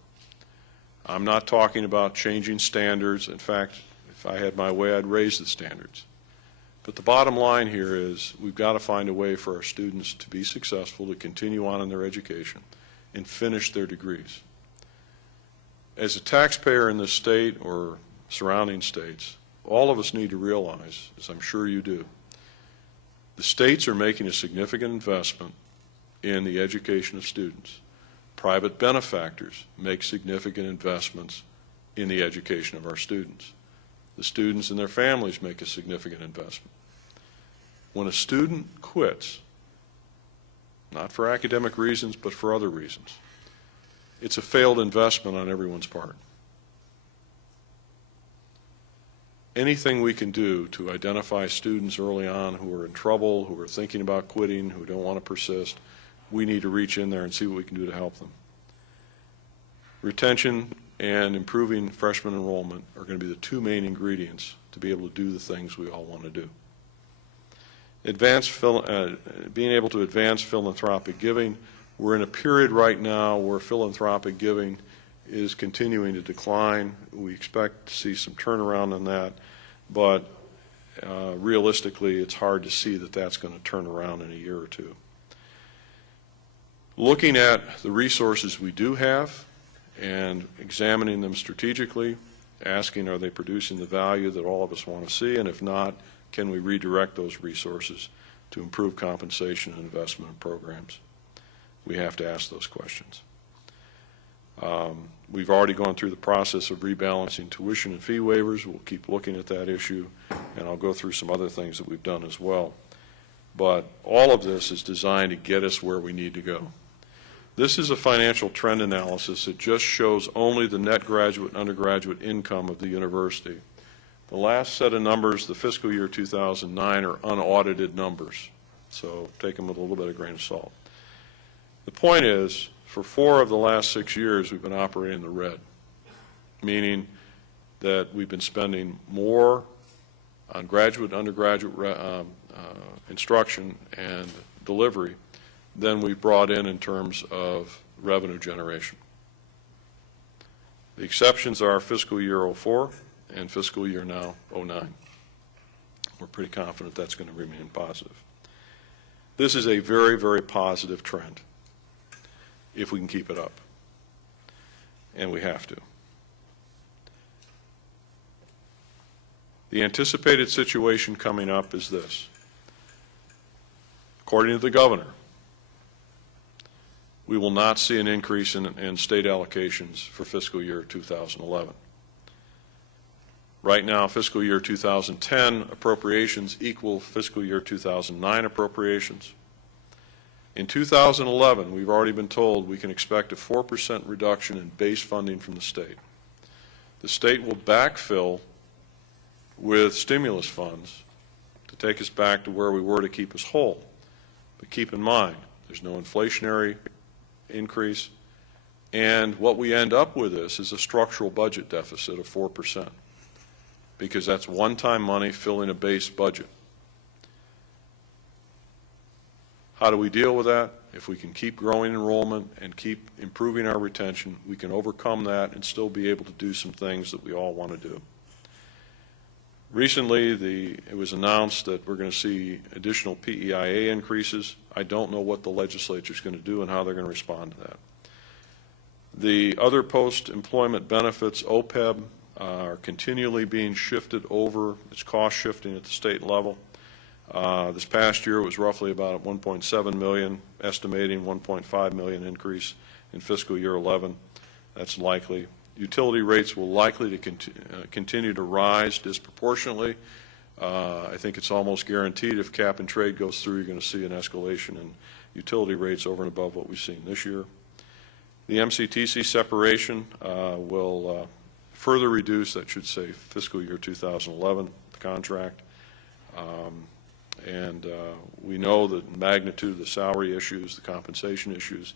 I'm not talking about changing standards. In fact, if I had my way, I'd raise the standards. But the bottom line here is we've got to find a way for our students to be successful, to continue on in their education, and finish their degrees. As a taxpayer in this state or surrounding states, all of us need to realize, as I'm sure you do, the states are making a significant investment in the education of students. Private benefactors make significant investments in the education of our students. The students and their families make a significant investment. When a student quits, not for academic reasons, but for other reasons, it's a failed investment on everyone's part. Anything we can do to identify students early on who are in trouble, who are thinking about quitting, who don't want to persist, we need to reach in there and see what we can do to help them. Retention and improving freshman enrollment are going to be the two main ingredients to be able to do the things we all want to do. Being able to advance philanthropic giving. We're in a period right now where philanthropic giving is continuing to decline. We expect to see some turnaround in that, but realistically it's hard to see that that's going to turn around in a year or two. Looking at the resources we do have and examining them strategically, asking are they producing the value that all of us want to see, and if not, can we redirect those resources to improve compensation and investment in programs? We have to ask those questions. We've already gone through the process of rebalancing tuition and fee waivers. We'll keep looking at that issue, and I'll go through some other things that we've done as well. But all of this is designed to get us where we need to go. This is a financial trend analysis that just shows only the net graduate and undergraduate income of the university. The last set of numbers, the fiscal year 2009, are unaudited numbers, so take them with a little bit of grain of salt. The point is, for 4 of the last 6 years, we've been operating in the red, meaning that we've been spending more on graduate and undergraduate instruction and delivery than we've brought in terms of revenue generation. The exceptions are fiscal year 04 and fiscal year now 09. We're pretty confident that's going to remain positive. This is a very, very positive trend if we can keep it up, and we have to. The anticipated situation coming up is this. According to the governor, we will not see an increase in state allocations for fiscal year 2011. Right now, fiscal year 2010 appropriations equal fiscal year 2009 appropriations. In 2011, we've already been told we can expect a 4% reduction in base funding from the state. The state will backfill with stimulus funds to take us back to where we were to keep us whole. But keep in mind, there's no inflationary increase, and what we end up with is a structural budget deficit of 4%, because that's one-time money filling a base budget. How do we deal with that? If we can keep growing enrollment and keep improving our retention, we can overcome that and still be able to do some things that we all want to do. Recently, it was announced that we're going to see additional PEIA increases. I don't know what the legislature is going to do and how they're going to respond to that. The other post-employment benefits, OPEB, are continually being shifted over. It's cost shifting at the state level. This past year it was roughly about $1.7 million, estimating $1.5 million increase in fiscal year 11. That's likely. Utility rates will likely to continue to rise disproportionately. I think it's almost guaranteed if cap and trade goes through, you're going to see an escalation in utility rates over and above what we've seen this year. The MCTC separation will further reduce, that should say fiscal year 2011, the contract. We know the magnitude of the salary issues, the compensation issues,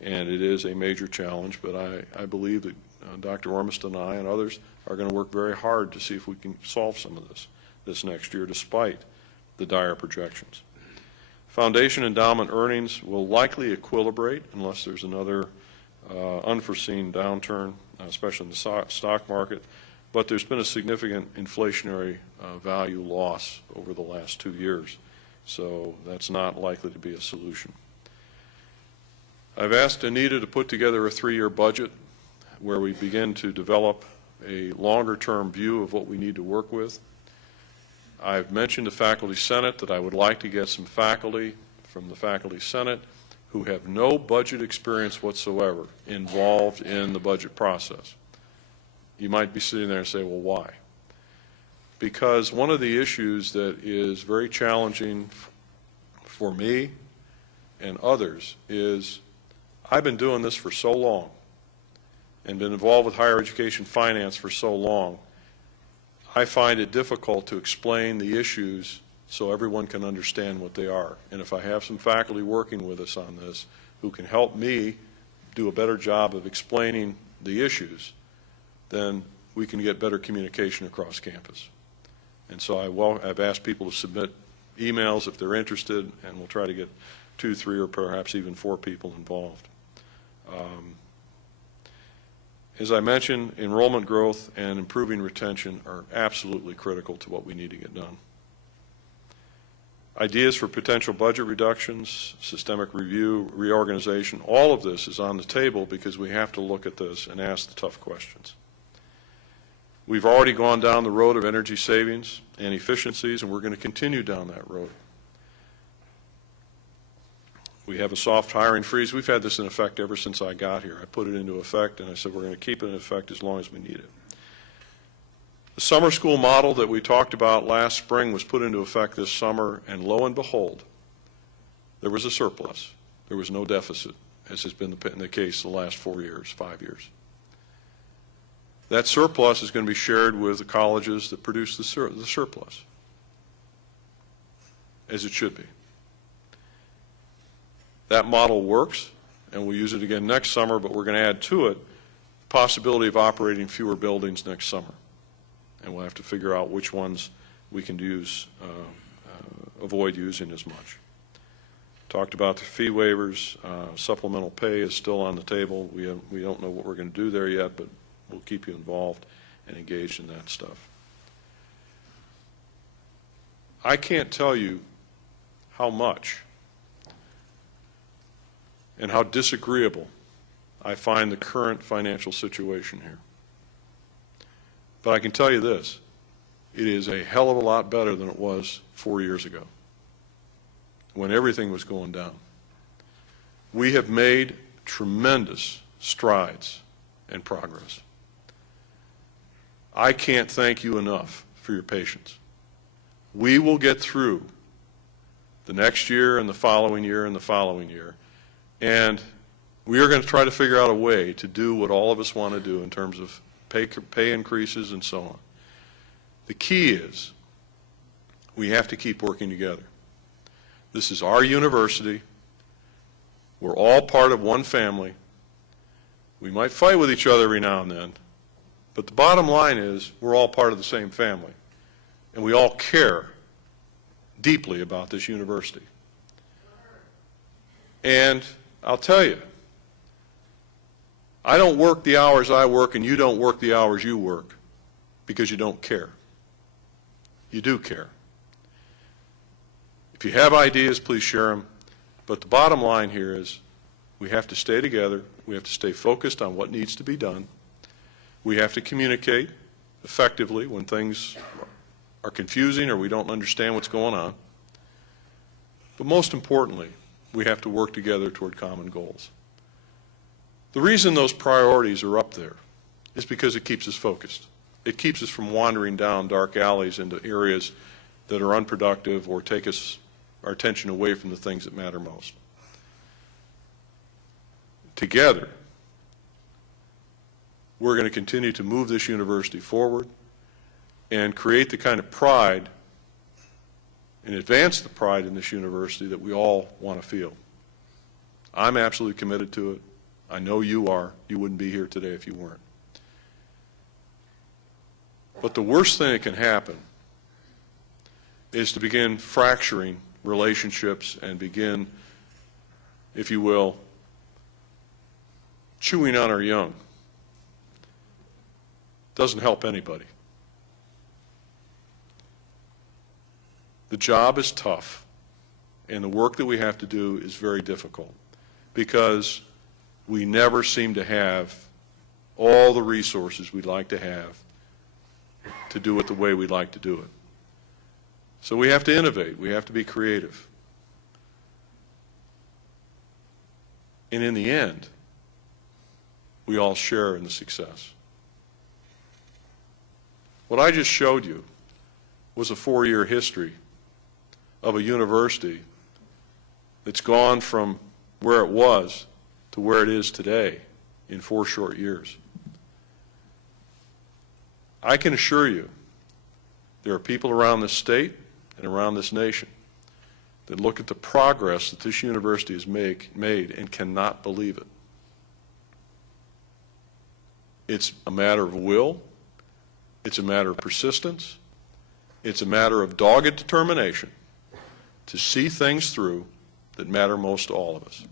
and it is a major challenge, but I believe that Dr. Ormiston and I and others are going to work very hard to see if we can solve some of this next year, despite the dire projections. Foundation endowment earnings will likely equilibrate unless there's another unforeseen downturn, especially in the stock market, but there's been a significant inflationary value loss over the last 2 years, so that's not likely to be a solution. I've asked Anita to put together a 3-year budget where we begin to develop a longer-term view of what we need to work with. I've mentioned to Faculty Senate that I would like to get some faculty from the Faculty Senate who have no budget experience whatsoever involved in the budget process. You might be sitting there and say, well, why? Because one of the issues that is very challenging for me and others is I've been doing this for so long and been involved with higher education finance for so long, I find it difficult to explain the issues so everyone can understand what they are. And if I have some faculty working with us on this who can help me do a better job of explaining the issues, then we can get better communication across campus. And so I've asked people to submit emails if they're interested, and we'll try to get 2, 3, or perhaps even 4 people involved. As I mentioned, enrollment growth and improving retention are absolutely critical to what we need to get done. Ideas for potential budget reductions, systemic review, reorganization, all of this is on the table because we have to look at this and ask the tough questions. We've already gone down the road of energy savings and efficiencies, and we're going to continue down that road. We have a soft hiring freeze. We've had this in effect ever since I got here. I put it into effect, and I said we're going to keep it in effect as long as we need it. The summer school model that we talked about last spring was put into effect this summer, and lo and behold, there was a surplus. There was no deficit, as has been the case the last 4 years, 5 years. That surplus is going to be shared with the colleges that produce the surplus, as it should be. That model works, and we'll use it again next summer, but we're going to add to it the possibility of operating fewer buildings next summer. And we'll have to figure out which ones we can use, avoid using as much. Talked about the fee waivers. Supplemental pay is still on the table. We don't know what we're going to do there yet, but we'll keep you involved and engaged in that stuff. I can't tell you how much and how disagreeable I find the current financial situation here. But I can tell you this, it is a hell of a lot better than it was 4 years ago, when everything was going down. We have made tremendous strides and progress. I can't thank you enough for your patience. We will get through the next year and the following year and the following year, and we are going to try to figure out a way to do what all of us want to do in terms of pay increases and so on. The key is we have to keep working together. This is our university. We're all part of one family. We might fight with each other every now and then, but the bottom line is we're all part of the same family, and we all care deeply about this university. And I'll tell you, I don't work the hours I work and you don't work the hours you work because you don't care. You do care. If you have ideas, please share them. But the bottom line here is we have to stay together. We have to stay focused on what needs to be done. We have to communicate effectively when things are confusing or we don't understand what's going on. But most importantly, we have to work together toward common goals. The reason those priorities are up there is because it keeps us focused. It keeps us from wandering down dark alleys into areas that are unproductive or take our attention away from the things that matter most. Together, we're going to continue to move this university forward and create the kind of pride and advance the pride in this university that we all want to feel. I'm absolutely committed to it. I know you are. You wouldn't be here today if you weren't. But the worst thing that can happen is to begin fracturing relationships and begin, if you will, chewing on our young. Doesn't help anybody. The job is tough, and the work that we have to do is very difficult because we never seem to have all the resources we'd like to have to do it the way we'd like to do it. So we have to innovate. We have to be creative. And in the end, we all share in the success. What I just showed you was a 4-year history of a university that's gone from where it was to where it is today in 4 short years. I can assure you there are people around this state and around this nation that look at the progress that this university has made and cannot believe it. It's a matter of will. It's a matter of persistence. It's a matter of dogged determination to see things through that matter most to all of us.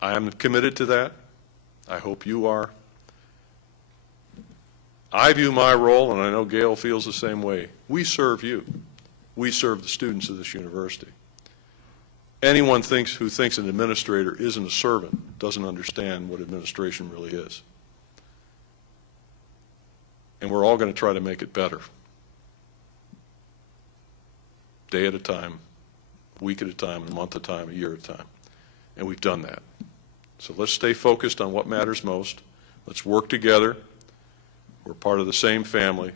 I am committed to that. I hope you are. I view my role, and I know Gail feels the same way. We serve you. We serve the students of this university. Anyone who thinks an administrator isn't a servant doesn't understand what administration really is. and we're all going to try to make it better. Day at a time, week at a time, a month at a time, a year at a time. And we've done that. So let's stay focused on what matters most. Let's work together. We're part of the same family,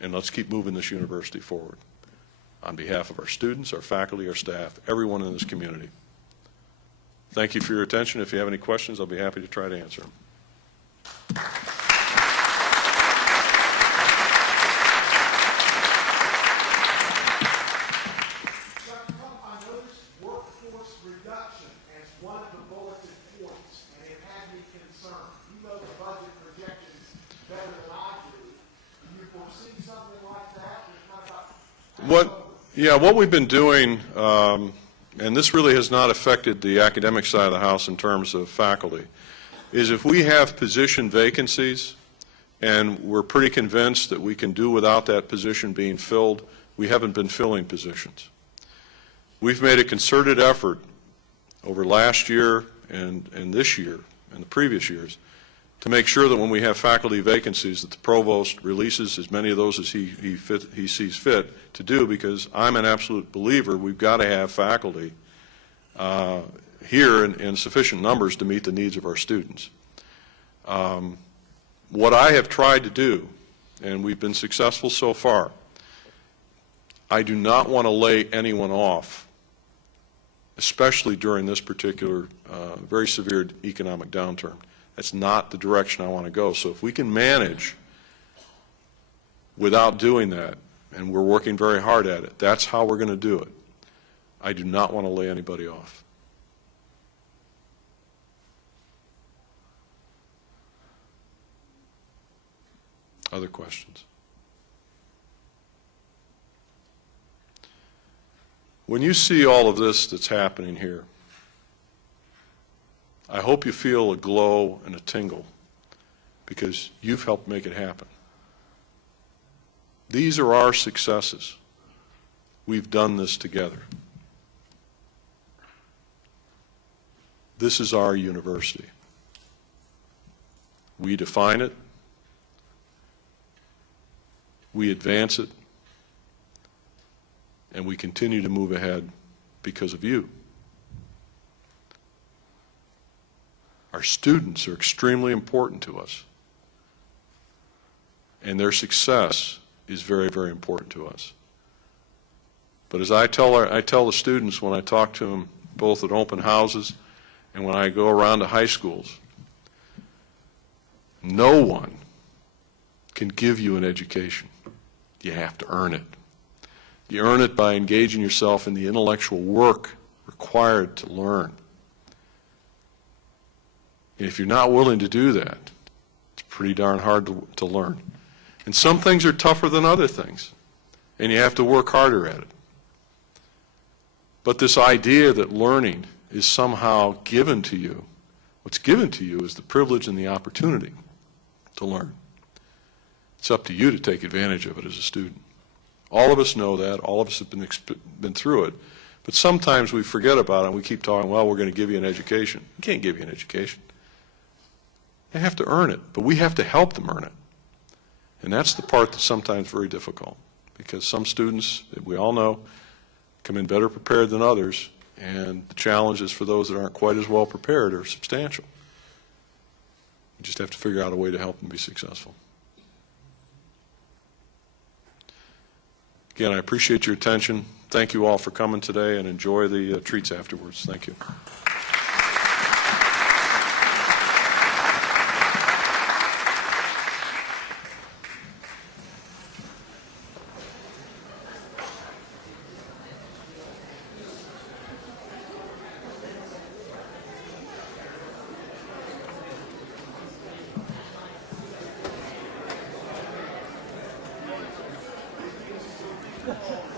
and let's keep moving this university forward. On behalf of our students, our faculty, our staff, everyone in this community. Thank you for your attention. If you have any questions, I'll be happy to try to answer them. I noticed workforce reduction as one of the bulleted points, and it had me concerned. You know the budget projections better than I do. Do you foresee something like that? What we've been doing, and this really has not affected the academic side of the house in terms of faculty, is if we have position vacancies and we're pretty convinced that we can do without that position being filled, we haven't been filling positions. We've made a concerted effort over last year and this year and the previous years to make sure that when we have faculty vacancies that the provost releases as many of those as he sees fit to do, because I'm an absolute believer we've got to have faculty here in sufficient numbers to meet the needs of our students. What I have tried to do, and we've been successful so far, I do not want to lay anyone off, especially during this particular very severe economic downturn. That's not the direction I want to go. So if we can manage without doing that, and we're working very hard at it, that's how we're going to do it. I do not want to lay anybody off. Other questions? When you see all of this that's happening here, I hope you feel a glow and a tingle because you've helped make it happen. These are our successes. We've done this together. This is our university. We define it. We advance it. And we continue to move ahead because of you. Our students are extremely important to us, and their success is very, very important to us. But as I tell the students when I talk to them, both at open houses and when I go around to high schools, no one can give you an education. You have to earn it. You earn it by engaging yourself in the intellectual work required to learn. And if you're not willing to do that, it's pretty darn hard to learn. And some things are tougher than other things, and you have to work harder at it. But this idea that learning is somehow given to you, what's given to you is the privilege and the opportunity to learn. It's up to you to take advantage of it as a student. All of us know that. All of us have been through it. But sometimes we forget about it and we keep talking, well, we're going to give you an education. We can't give you an education. They have to earn it, but we have to help them earn it. And that's the part that's sometimes very difficult, because some students, we all know, come in better prepared than others, and the challenges for those that aren't quite as well prepared are substantial. You just have to figure out a way to help them be successful. Again, I appreciate your attention. Thank you all for coming today, and enjoy the treats afterwards. Thank you. Thank you.